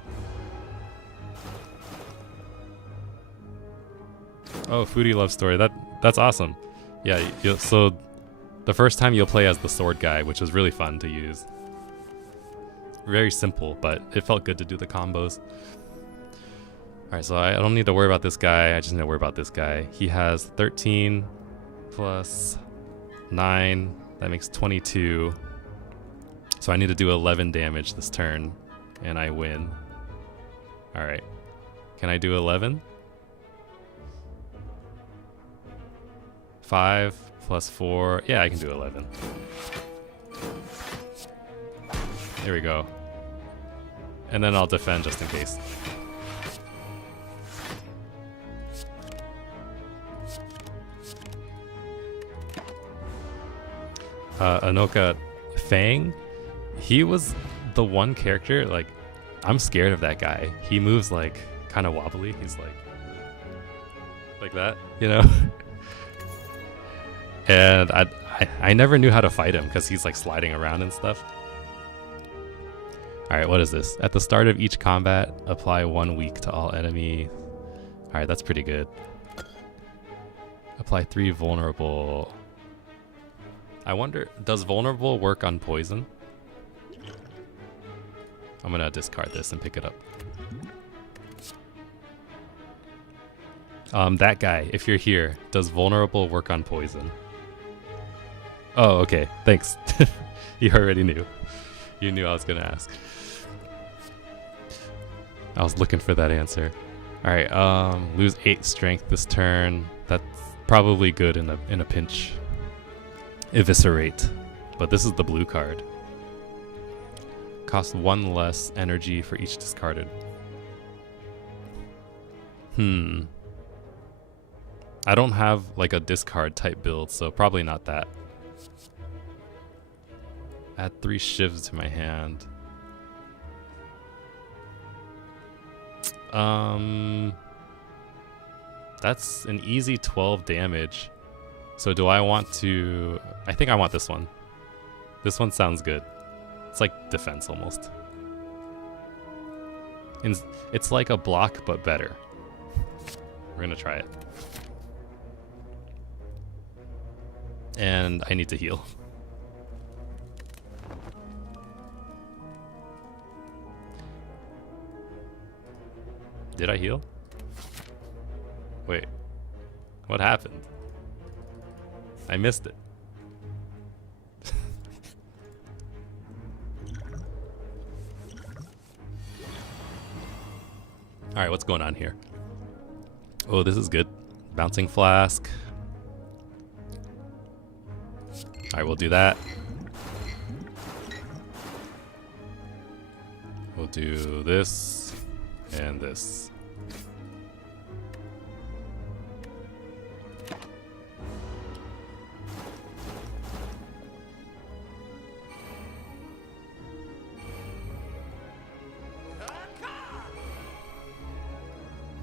Oh, Foodie Love Story. That's awesome. Yeah, so the first time you'll play as the sword guy, which was really fun to use. Very simple, but it felt good to do the combos. Alright, so I don't need to worry about this guy. I just need to worry about this guy. He has 13 plus 9. That makes 22. So I need to do 11 damage this turn, and I win. Alright. Can I do 11? 5 plus 4. Yeah, I can do 11. Here we go. And then I'll defend just in case. Anoka Fang, he was the one character, like, I'm scared of that guy. He moves like kind of wobbly. He's like that, you know? And I never knew how to fight him because he's like sliding around and stuff. Alright, what is this? At the start of each combat, apply 1 weak to all enemy. Alright, that's pretty good. Apply 3 vulnerable. I wonder, does vulnerable work on poison? I'm gonna discard this and pick it up. That guy, if you're here, does vulnerable work on poison? Oh, okay, thanks. You already knew. You knew I was gonna ask. I was looking for that answer. Alright, lose 8 strength this turn. That's probably good in a pinch. Eviscerate. But this is the blue card. Cost 1 less energy for each discarded. I don't have like a discard type build, so probably not that. Add 3 shivs to my hand. That's an easy 12 damage. So do I want to... I think I want this one. This one sounds good. It's like defense almost. It's like a block, but better. We're gonna try it. And I need to heal. Did I heal? Wait. What happened? I missed it. Alright, what's going on here? Oh, this is good. Bouncing flask. Alright, we'll do that. We'll do this and this.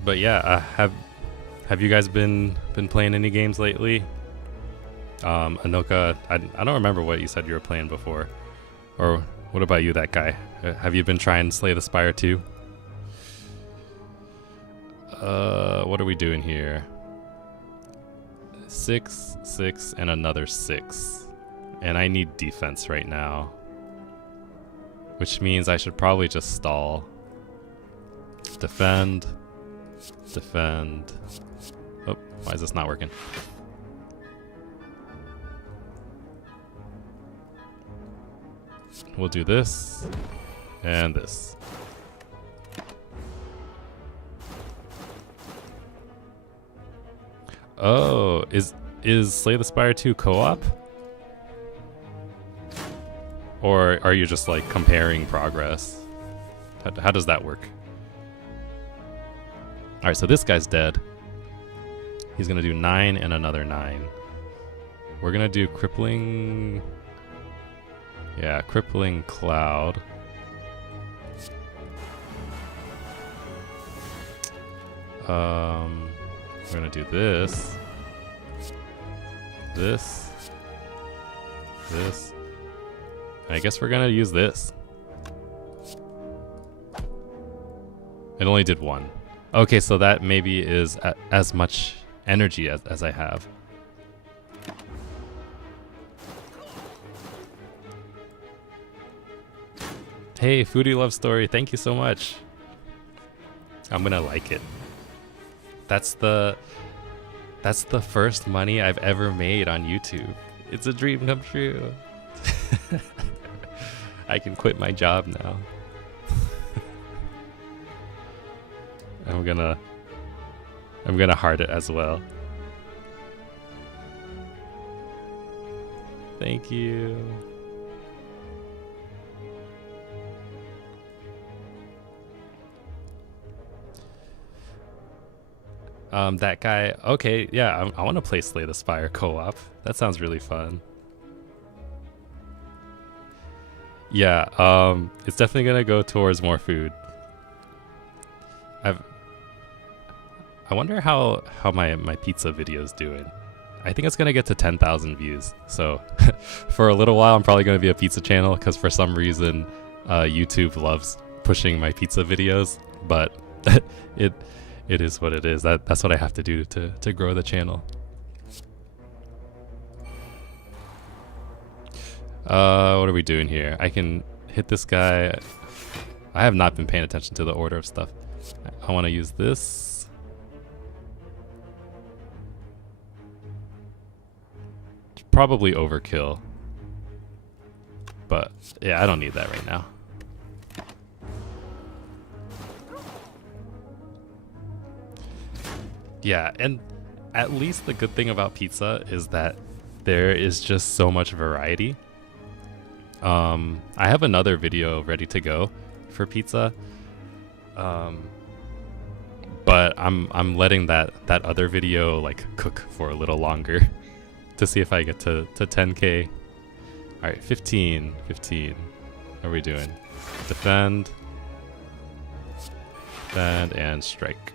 But yeah, have you guys been playing any games lately? Anoka, I don't remember what you said you were playing before. Or what about you, that guy? Have you been trying to slay the Spire too? What are we doing here? 6, 6, and another 6. And I need defense right now. Which means I should probably just stall. Defend. Defend. Oh, why is this not working? We'll do this. And this. Oh, is Slay the Spire 2 co-op? Or are you just like comparing progress? How does that work? Alright, so this guy's dead. He's gonna do 9 and another 9. We're gonna do crippling... Yeah, crippling cloud. We're gonna do this. This. This. I guess we're gonna use this. It only did 1. Okay, so that maybe is as much energy as I have. Hey, Foodie Love Story, thank you so much. I'm gonna like it. That's the first money I've ever made on YouTube. It's a dream come true. I can quit my job now. I'm gonna heart it as well. Thank you. That guy. Okay, yeah, I want to play Slay the Spire co-op. That sounds really fun. Yeah, it's definitely gonna go towards more food. I wonder how my pizza video's doing. I think it's gonna get to 10,000 views. So for a little while, I'm probably gonna be a pizza channel because for some reason, YouTube loves pushing my pizza videos. But it is what it is. That's what I have to do to grow the channel. What are we doing here? I can hit this guy. I have not been paying attention to the order of stuff. I want to use this. Probably overkill. But yeah, I don't need that right now. Yeah, and at least the good thing about pizza is that there is just so much variety. I have another video ready to go for pizza, but I'm letting that other video like cook for a little longer to see if I get to 10K. All right, 15. What are we doing? Defend, and strike.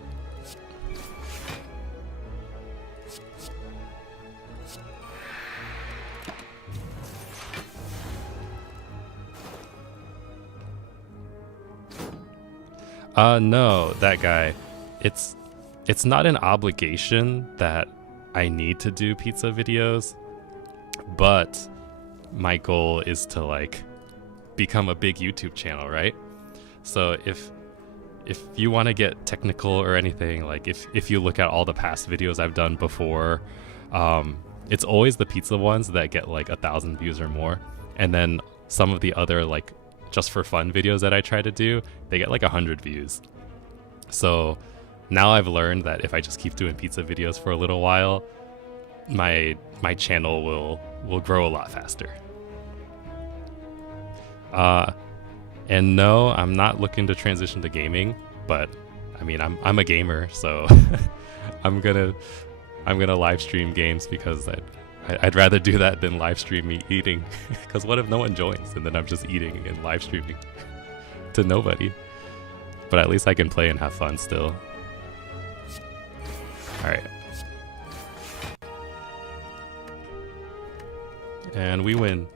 No, that guy. It's not an obligation that I need to do pizza videos, but my goal is to like become a big YouTube channel, right? So if you want to get technical or anything, like if you look at all the past videos I've done before, it's always the pizza ones that get like 1,000 views or more, and then some of the other like just for fun videos that I try to do, they get like 100 views. So now I've learned that if I just keep doing pizza videos for a little while, my channel will grow a lot faster. And no, I'm not looking to transition to gaming, but I mean I'm a gamer, so I'm gonna live stream games because I'd rather do that than live stream me eating. Because what if no one joins and then I'm just eating and live streaming to nobody? But at least I can play and have fun still. Alright. And we win.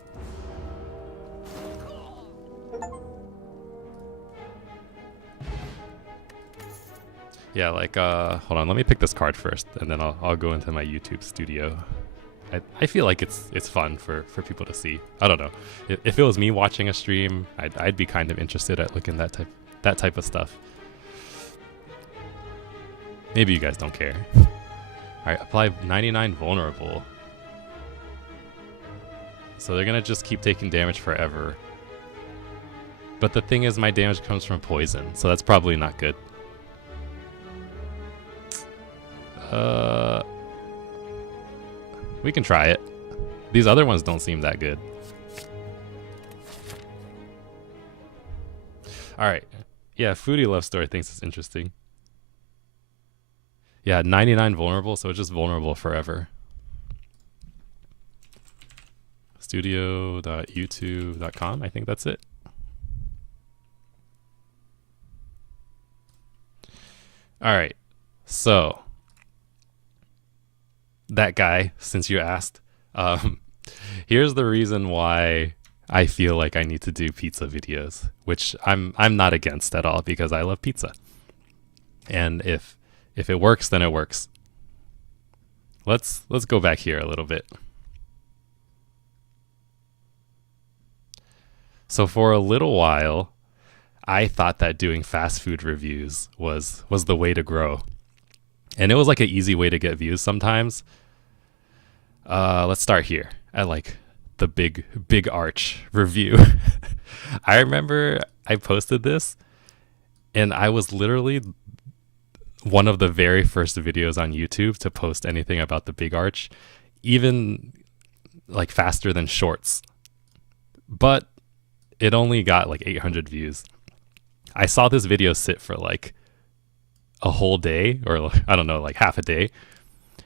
Yeah, like hold on, let me pick this card first, and then I'll go into my YouTube studio. I feel like it's fun for people to see. I don't know. If it was me watching a stream, I'd be kind of interested at looking that type of stuff. Maybe you guys don't care. All right, apply 99 vulnerable. So they're gonna just keep taking damage forever. But the thing is, my damage comes from poison, so that's probably not good. We can try it. These other ones don't seem that good. Alright. Yeah, Foodie Love Story thinks it's interesting. Yeah, 99 vulnerable, so it's just vulnerable forever. Studio.youtube.com, I think that's it. Alright, so that guy, since you asked, here's the reason why I feel like I need to do pizza videos, which I'm not against at all because I love pizza. And if it works, then it works. Let's go back here a little bit. So for a little while, I thought that doing fast food reviews was the way to grow. And it was like an easy way to get views sometimes. Let's start here at like the big arch review. I remember I posted this and I was literally one of the very first videos on YouTube to post anything about the big arch, even like faster than shorts. But it only got like 800 views. I saw this video sit for like a whole day, or I don't know, like half a day.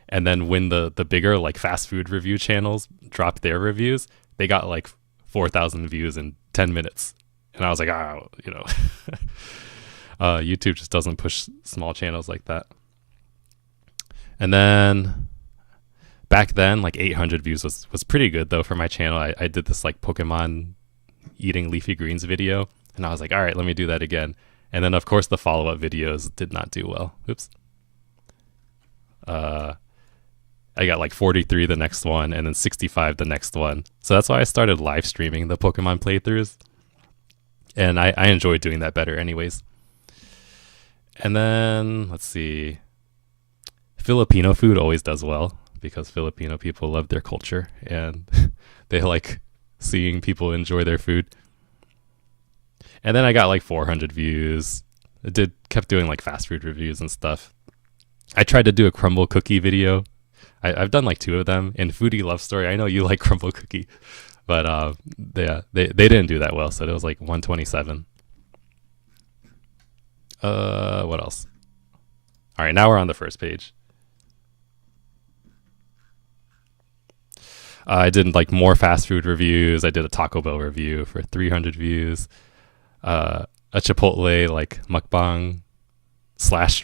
And then when the bigger like fast food review channels dropped their reviews, they got like 4,000 views in 10 minutes. And I was like, you know, YouTube just doesn't push small channels like that. And then back then, like 800 views was pretty good though for my channel. I did this like Pokemon eating leafy greens video, and I was like, all right, let me do that again. And then of course the follow-up videos did not do well. Oops. I got like 43 the next one, and then 65 the next one. So that's why I started live streaming the Pokemon playthroughs. And I enjoy doing that better anyways. And then, let's see. Filipino food always does well because Filipino people love their culture and they like seeing people enjoy their food. And then I got like 400 views. I kept doing like fast food reviews and stuff. I tried to do a crumble cookie video. I've done like 2 of them. In Foodie Love Story, I know you like crumble cookie, but they didn't do that well, so it was like 127. What else? All right, now we're on the first page. I did like more fast food reviews. I did a Taco Bell review for 300 views. A Chipotle like mukbang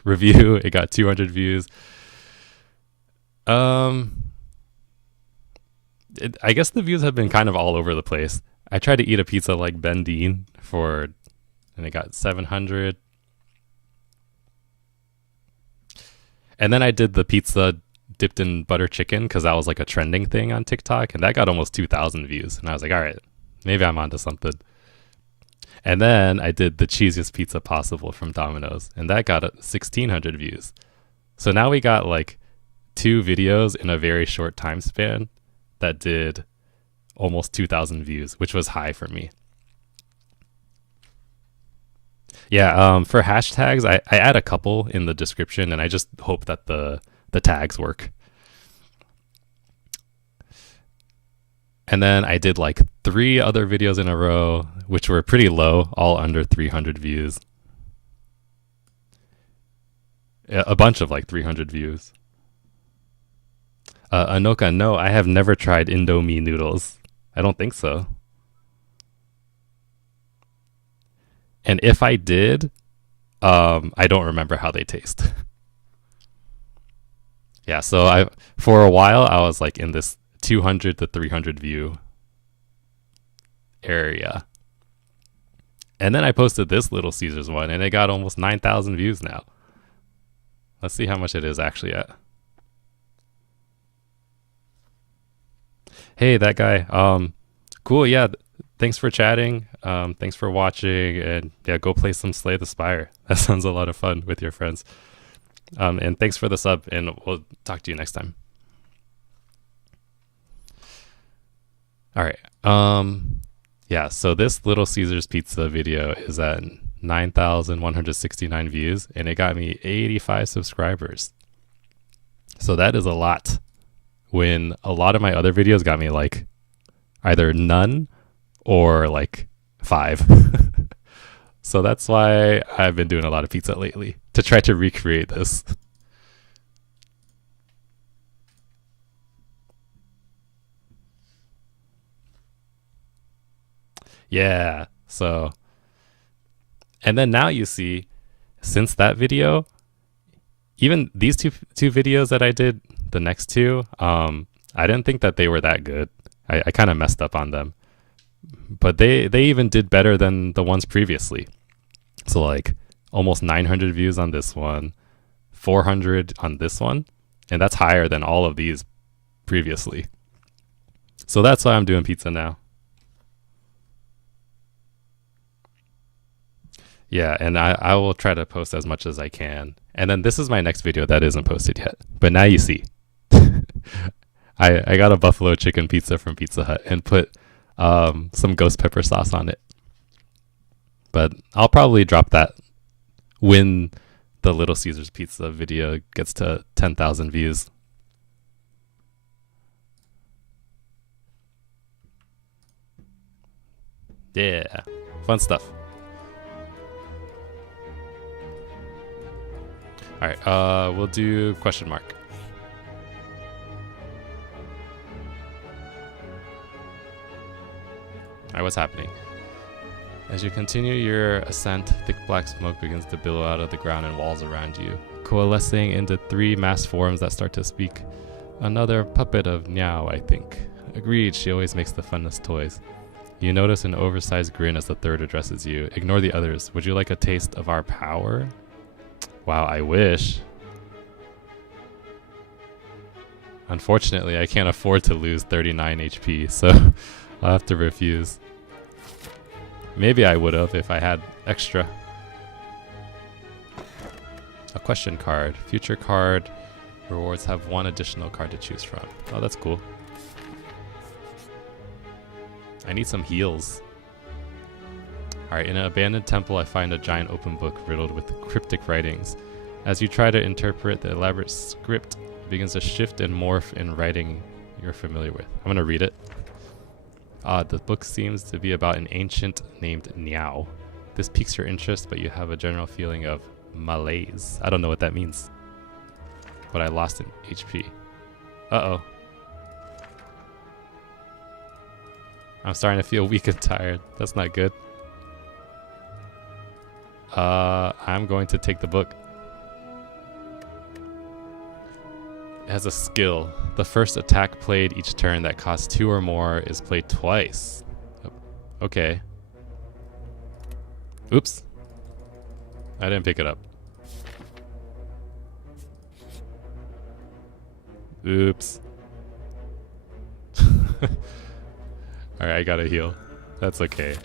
/ review. It got 200 views. I guess the views have been kind of all over the place. I tried to eat a pizza like Ben Dean and it got 700. And then I did the pizza dipped in butter chicken because that was like a trending thing on TikTok, and that got almost 2,000 views. And I was like, all right, maybe I'm onto something. And then I did the cheesiest pizza possible from Domino's, and that got 1,600 views. So now we got like 2 videos in a very short time span that did almost 2,000 views, which was high for me. Yeah, for hashtags, I add a couple in the description, and I just hope that the tags work. And then I did like 3 other videos in a row, which were pretty low, all under 300 views. A bunch of like 300 views. Anoka, no, I have never tried Indomie noodles. I don't think so. And if I did, I don't remember how they taste. Yeah, so for a while I was like in this 200 to 300 view area. And then I posted this Little Caesars one and it got almost 9,000 views now. Let's see how much it is actually at. Hey, that guy. Cool. Yeah. Thanks for chatting. Thanks for watching, and yeah, go play some Slay the Spire. That sounds a lot of fun with your friends. And thanks for the sub, and we'll talk to you next time. All right. Yeah. So this Little Caesars Pizza video is at 9,169 views, and it got me 85 subscribers. So that is a lot. When a lot of my other videos got me like either none or like 5. So that's why I've been doing a lot of pizza lately, to try to recreate this. Yeah. So, and then now you see, since that video, even these two videos that I did, the next two, I didn't think that they were that good. I kind of messed up on them, but they even did better than the ones previously. So like almost 900 views on this one, 400 on this one, and that's higher than all of these previously. So that's why I'm doing pizza now. Yeah, and I will try to post as much as I can. And then this is my next video that isn't posted yet. But now you see. I got a buffalo chicken pizza from Pizza Hut and put some ghost pepper sauce on it. But I'll probably drop that when the Little Caesars Pizza video gets to 10,000 views. Yeah, fun stuff. All right, we'll do question mark. All right, what's happening? As you continue your ascent, thick black smoke begins to billow out of the ground and walls around you, coalescing into 3 mass forms that start to speak. Another puppet of Niao, I think. Agreed, she always makes the funnest toys. You notice an oversized grin as the third addresses you. Ignore the others. Would you like a taste of our power? Wow, I wish. Unfortunately, I can't afford to lose 39 HP, so I'll have to refuse. Maybe I would have if I had extra. A question card. Future card rewards have 1 additional card to choose from. Oh, that's cool. I need some heals. Alright, in an abandoned temple, I find a giant open book riddled with cryptic writings. As you try to interpret, the elaborate script begins to shift and morph in writing you're familiar with. I'm going to read it. The book seems to be about an ancient named Niao. This piques your interest, but you have a general feeling of malaise. I don't know what that means. But I lost an HP. Uh-oh. I'm starting to feel weak and tired. That's not good. I'm going to take the book. It has a skill. The first attack played each turn that costs 2 or more is played twice. Okay. Oops. I didn't pick it up. Oops. Alright, I gotta heal. That's okay.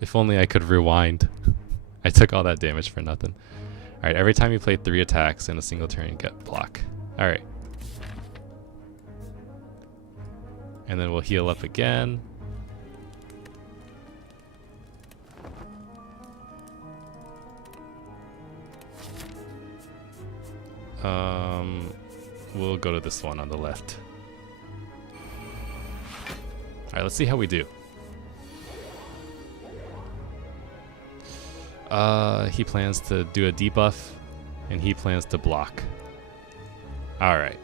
If only I could rewind. I took all that damage for nothing. Alright, every time you play 3 attacks in a single turn, you get block. Alright. And then we'll heal up again. We'll go to this one on the left. Alright, let's see how we do. He plans to do a debuff, and he plans to block. Alright.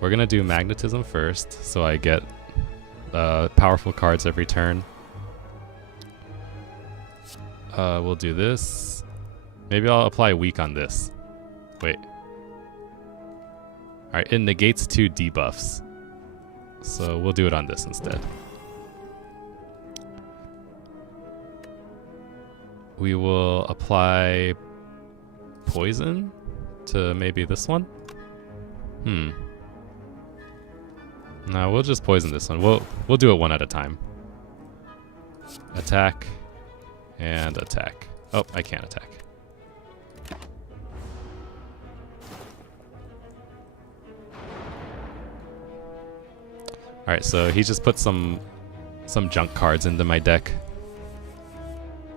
We're gonna do magnetism first, so I get powerful cards every turn. We'll do this. Maybe I'll apply weak on this. Wait. Alright, it negates 2 debuffs. So we'll do it on this instead. we will apply poison to maybe this one. No, we'll just poison this one. We'll do it one at a time. Attack and attack. Oh, I can't attack. Alright, so he just put some junk cards into my deck.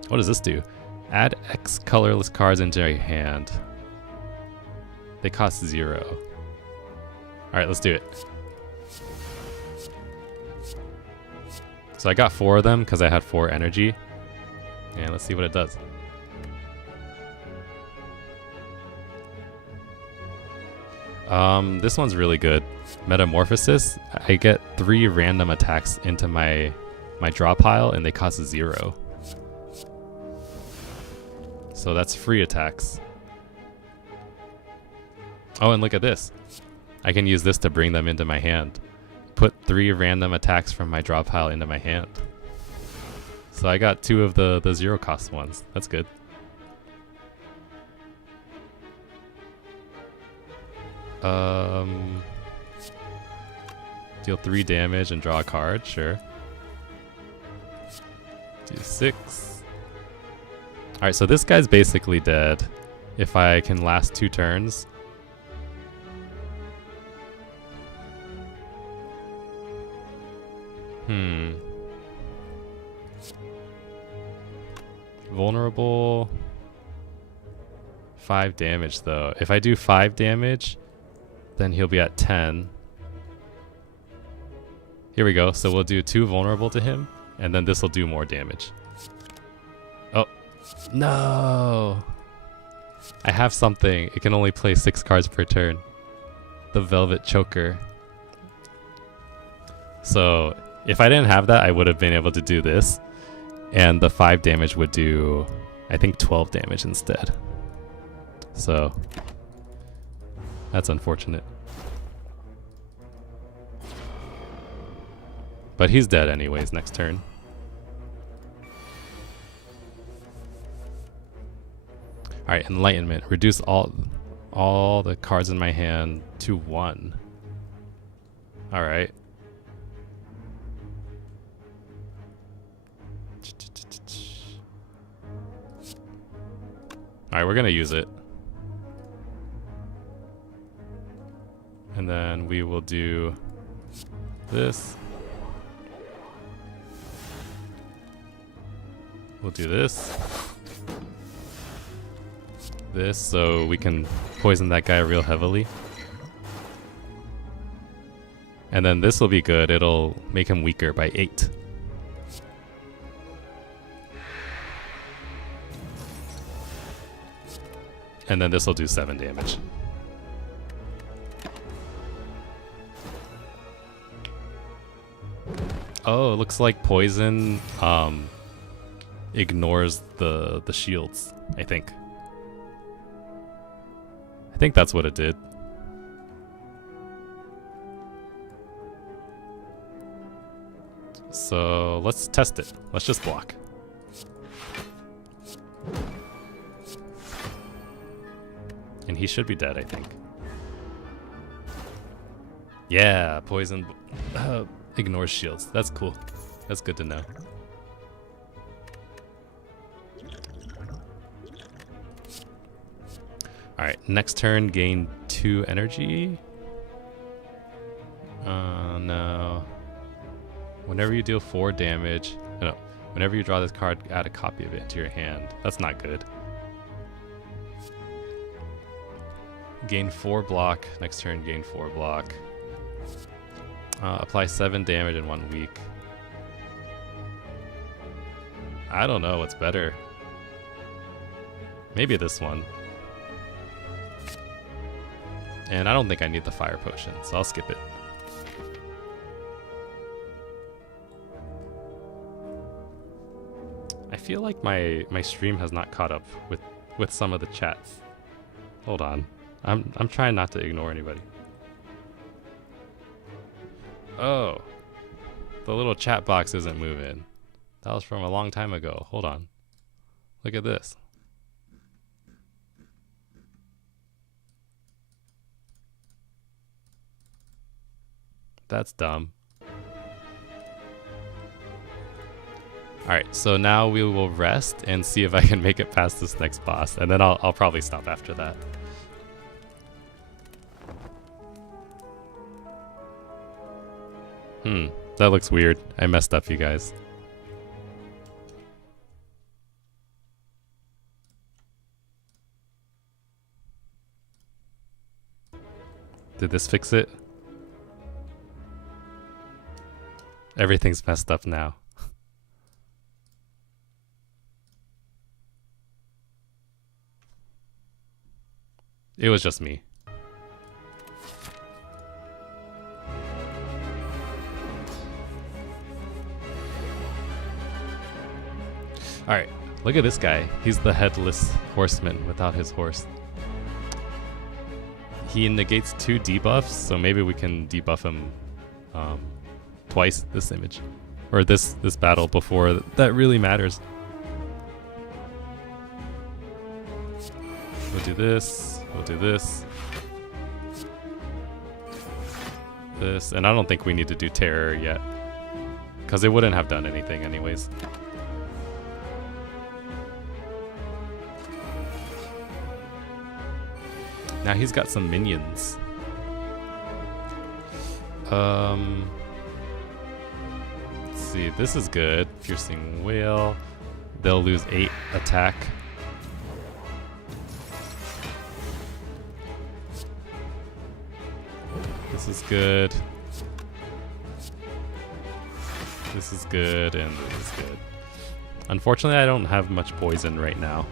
What does this do? Add X colorless cards into your hand. They cost 0. Alright, let's do it. So I got 4 of them because I had 4 energy. And let's see what it does. This one's really good. Metamorphosis. I get 3 random attacks into my draw pile and they cost 0. So that's free attacks. Oh, and look at this. I can use this to bring them into my hand. Put 3 random attacks from my draw pile into my hand. So I got 2 of the 0 cost ones. That's good. Deal 3 damage and draw a card, sure. Do 6. Alright, so this guy's basically dead if I can last 2 turns. Vulnerable. 5 damage though. If I do 5 damage, then he'll be at 10. Here we go. So we'll do 2 vulnerable to him, and then this will do more damage. Oh, no. I have something. It can only play 6 cards per turn. The Velvet Choker. So if I didn't have that, I would have been able to do this. And the 5 damage would do, I think, 12 damage instead. So that's unfortunate. But he's dead anyways next turn. Alright, Enlightenment. Reduce all the cards in my hand to 1. Alright. Alright, we're gonna use it. And then we will do this. We'll do this. This, so we can poison that guy real heavily. And then this will be good. It'll make him weaker by 8. And then this will do 7 damage. Oh, it looks like poison ignores the shields, I think. I think that's what it did. So let's test it. Let's just block. And he should be dead, I think. Yeah, poison ignores shields. That's cool. That's good to know. Alright, next turn, gain 2 energy. No. Whenever you deal 4 damage... No, whenever you draw this card, add a copy of it into your hand. That's not good. Gain 4 block. Next turn, gain 4 block. Apply 7 damage in 1 week. I don't know what's better. Maybe this one. And I don't think I need the fire potion, so I'll skip it. I feel like my stream has not caught up with some of the chats. Hold on. I'm trying not to ignore anybody. Oh. The little chat box isn't moving. That was from a long time ago. Hold on. Look at this. That's dumb. Alright, so now we will rest and see if I can make it past this next boss, and then I'll probably stop after that. That looks weird. I messed up, you guys. Did this fix it? Everything's messed up now. It was just me. Alright, look at this guy. He's the headless horseman without his horse. He negates 2 debuffs, so maybe we can debuff him twice this image. Or this battle before that really matters. We'll do this, we'll do this. This, and I don't think we need to do terror yet. Because it wouldn't have done anything anyways. Now he's got some minions. Let's see, this is good. Piercing Whale. They'll lose 8 attack. This is good. This is good, and this is good. Unfortunately, I don't have much poison right now.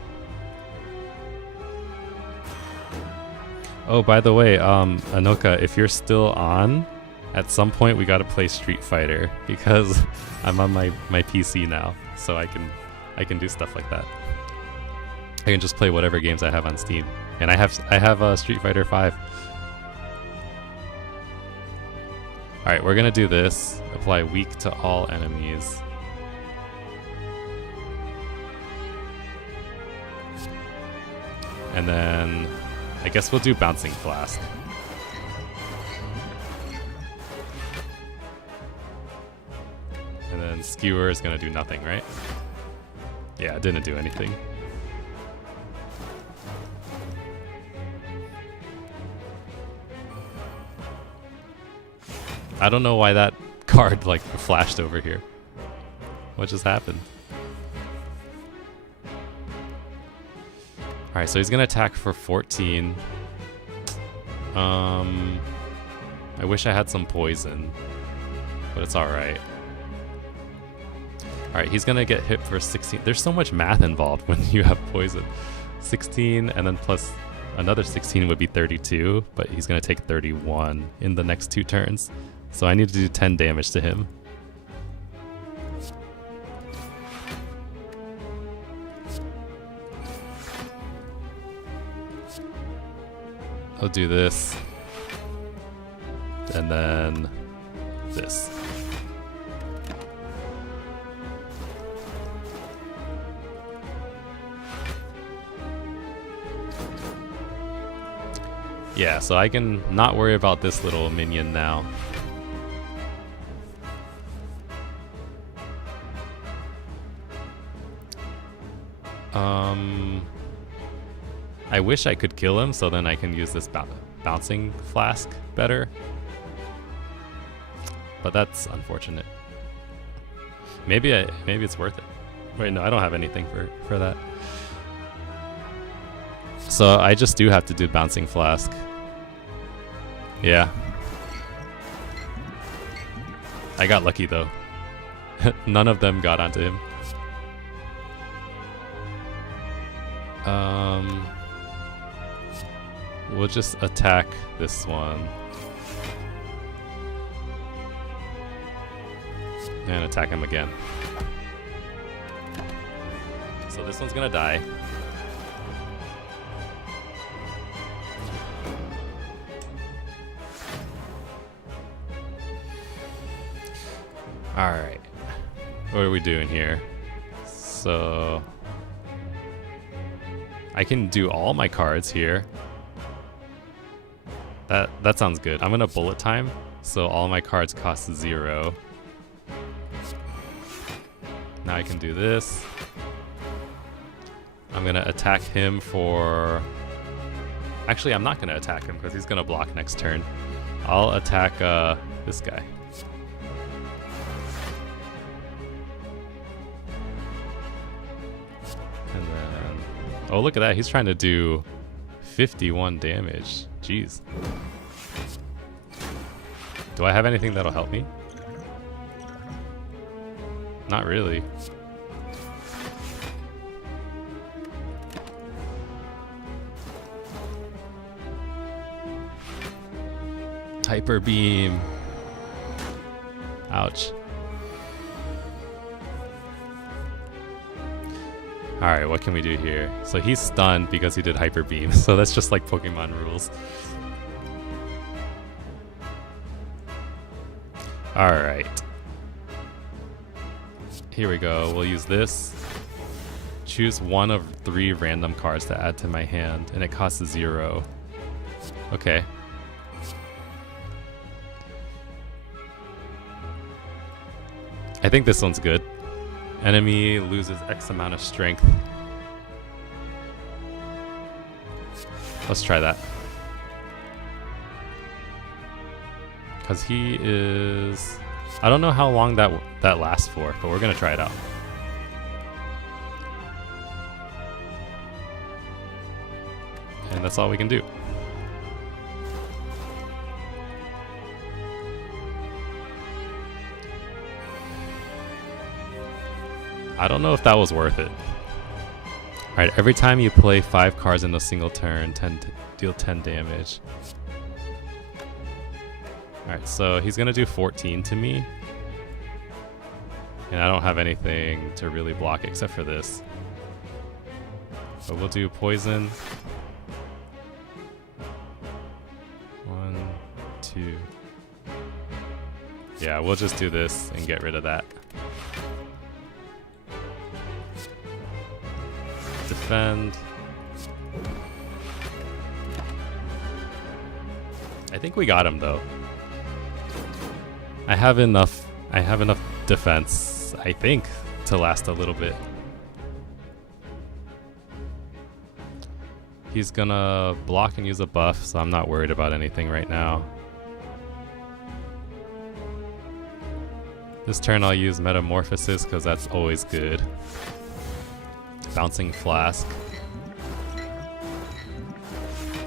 Oh, by the way, Anoka, if you're still on, at some point we gotta play Street Fighter because I'm on my PC now, so I can do stuff like that. I can just play whatever games I have on Steam, and I have Street Fighter 5. All right, we're gonna do this. Apply weak to all enemies. And then I guess we'll do Bouncing Flask. And then Skewer is gonna do nothing, right? Yeah, it didn't do anything. I don't know why that card like flashed over here. What just happened? Alright, so he's gonna attack for 14. I wish I had some poison, but it's alright. Alright, he's gonna get hit for 16. There's so much math involved when you have poison. 16 and then plus another 16 would be 32, but he's gonna take 31 in the next 2 turns. So I need to do 10 damage to him. I'll do this. And then this. Yeah, so I can not worry about this little minion now. I wish I could kill him so then I can use this bouncing flask better. But that's unfortunate. Maybe it's worth it. Wait, no, I don't have anything for that. So I just do have to do bouncing flask. Yeah. I got lucky though. None of them got onto him. We'll just attack this one. And attack him again. So this one's gonna die. Alright. What are we doing here? So I can do all my cards here. That sounds good. I'm gonna bullet time, so all my cards cost 0. Now I can do this. I'm gonna attack him for... Actually, I'm not gonna attack him because he's gonna block next turn. I'll attack this guy. And then... Oh, look at that. He's trying to do 51 damage. Jeez. Do I have anything that'll help me? Not really. Hyper beam. Ouch. Alright, what can we do here? So he's stunned because he did hyper beam, so that's just like Pokemon rules. Alright. Here we go. We'll use this. Choose one of 3 random cards to add to my hand, and it costs 0. Okay. I think this one's good. Enemy loses X amount of strength. Let's try that. Because he is... I don't know how long that lasts for, but we're going to try it out. And that's all we can do. I don't know if that was worth it. Alright, every time you play 5 cards in a single turn, deal 10 damage. Alright, so he's gonna do 14 to me. And I don't have anything to really block except for this. So we'll do poison. 1, 2. Yeah, we'll just do this and get rid of that. Defend. I think we got him though. I have enough defense, I think, to last a little bit. He's gonna block and use a buff, so I'm not worried about anything right now. This turn I'll use Metamorphosis because that's always good. Bouncing Flask.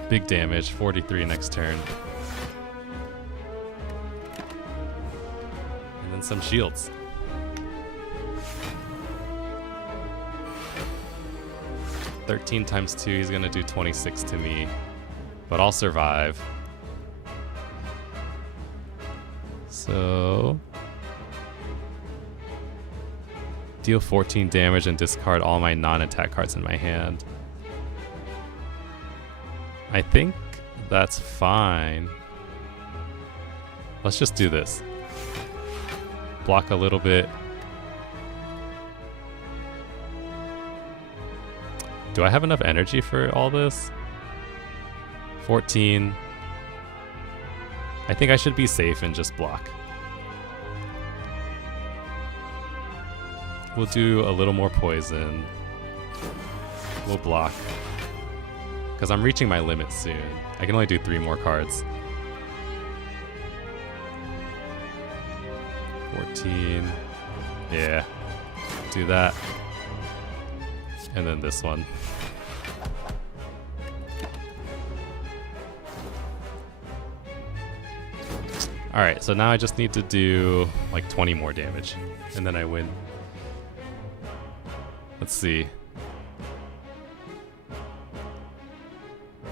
Big damage, 43 next turn. And then some shields. $13 times 2, he's gonna do 26 to me. But I'll survive. So... deal 14 damage and discard all my non-attack cards in my hand. I think that's fine. Let's just do this. Block a little bit. Do I have enough energy for all this? 14. I think I should be safe and just block. We'll do a little more poison. We'll block. Because I'm reaching my limit soon. I can only do 3 more cards. 14. Yeah. Do that. And then this one. Alright, so now I just need to do like 20 more damage. And then I win. Let's see.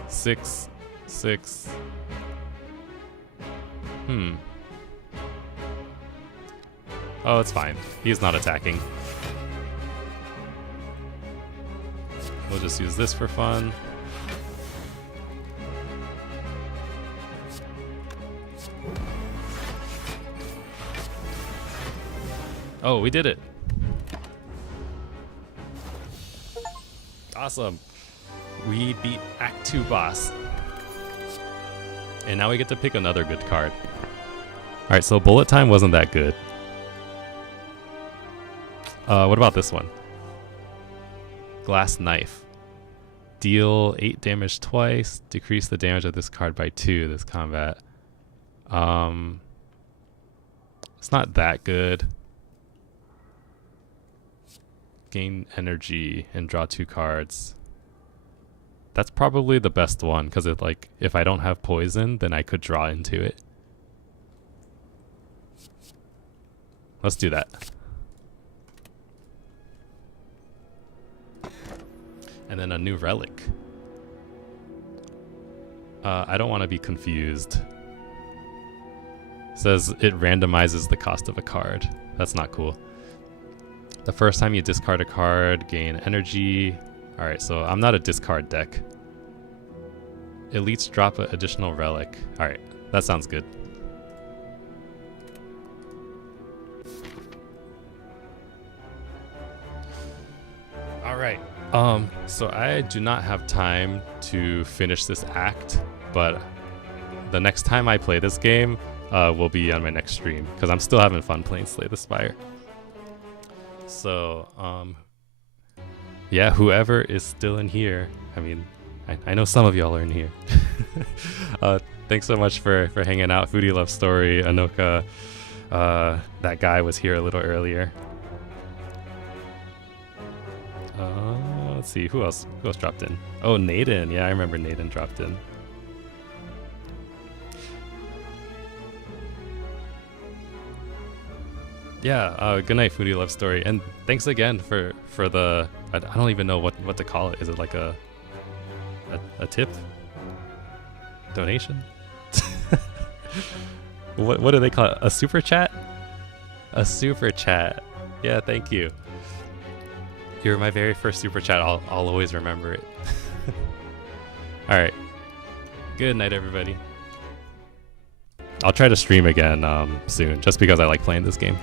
6, 6. Oh, it's fine. He's not attacking. We'll just use this for fun. Oh, we did it. Awesome. We beat Act 2 boss. And now we get to pick another good card. Alright, so bullet time wasn't that good. What about this one? Glass Knife. Deal 8 damage twice. Decrease the damage of this card by 2 this combat. It's not that good. Gain energy and draw 2 cards. That's probably the best one, because it, like, if I don't have poison, then I could draw into it. Let's do that. And then a new relic. I don't want to be confused. It says it randomizes the cost of a card. That's not cool. The first time you discard a card, gain energy. Alright, so I'm not a discard deck. Elites drop an additional relic. Alright, that sounds good. Alright, so I do not have time to finish this act, but the next time I play this game will be on my next stream, because I'm still having fun playing Slay the Spire. So, yeah, whoever is still in here, I mean, I know some of y'all are in here. Thanks so much for hanging out. Foodie Love Story, Anoka, that guy was here a little earlier. Let's see, who else dropped in? Oh, Naden, yeah, I remember Naden dropped in. Yeah, good night, Foodie Love Story, and thanks again for the, I don't even know what to call it. Is it like a tip? Donation? What do they call it? A super chat? A super chat. Yeah, thank you. You're my very first super chat. I'll always remember it. All right. Good night, everybody. I'll try to stream again soon, just because I like playing this game.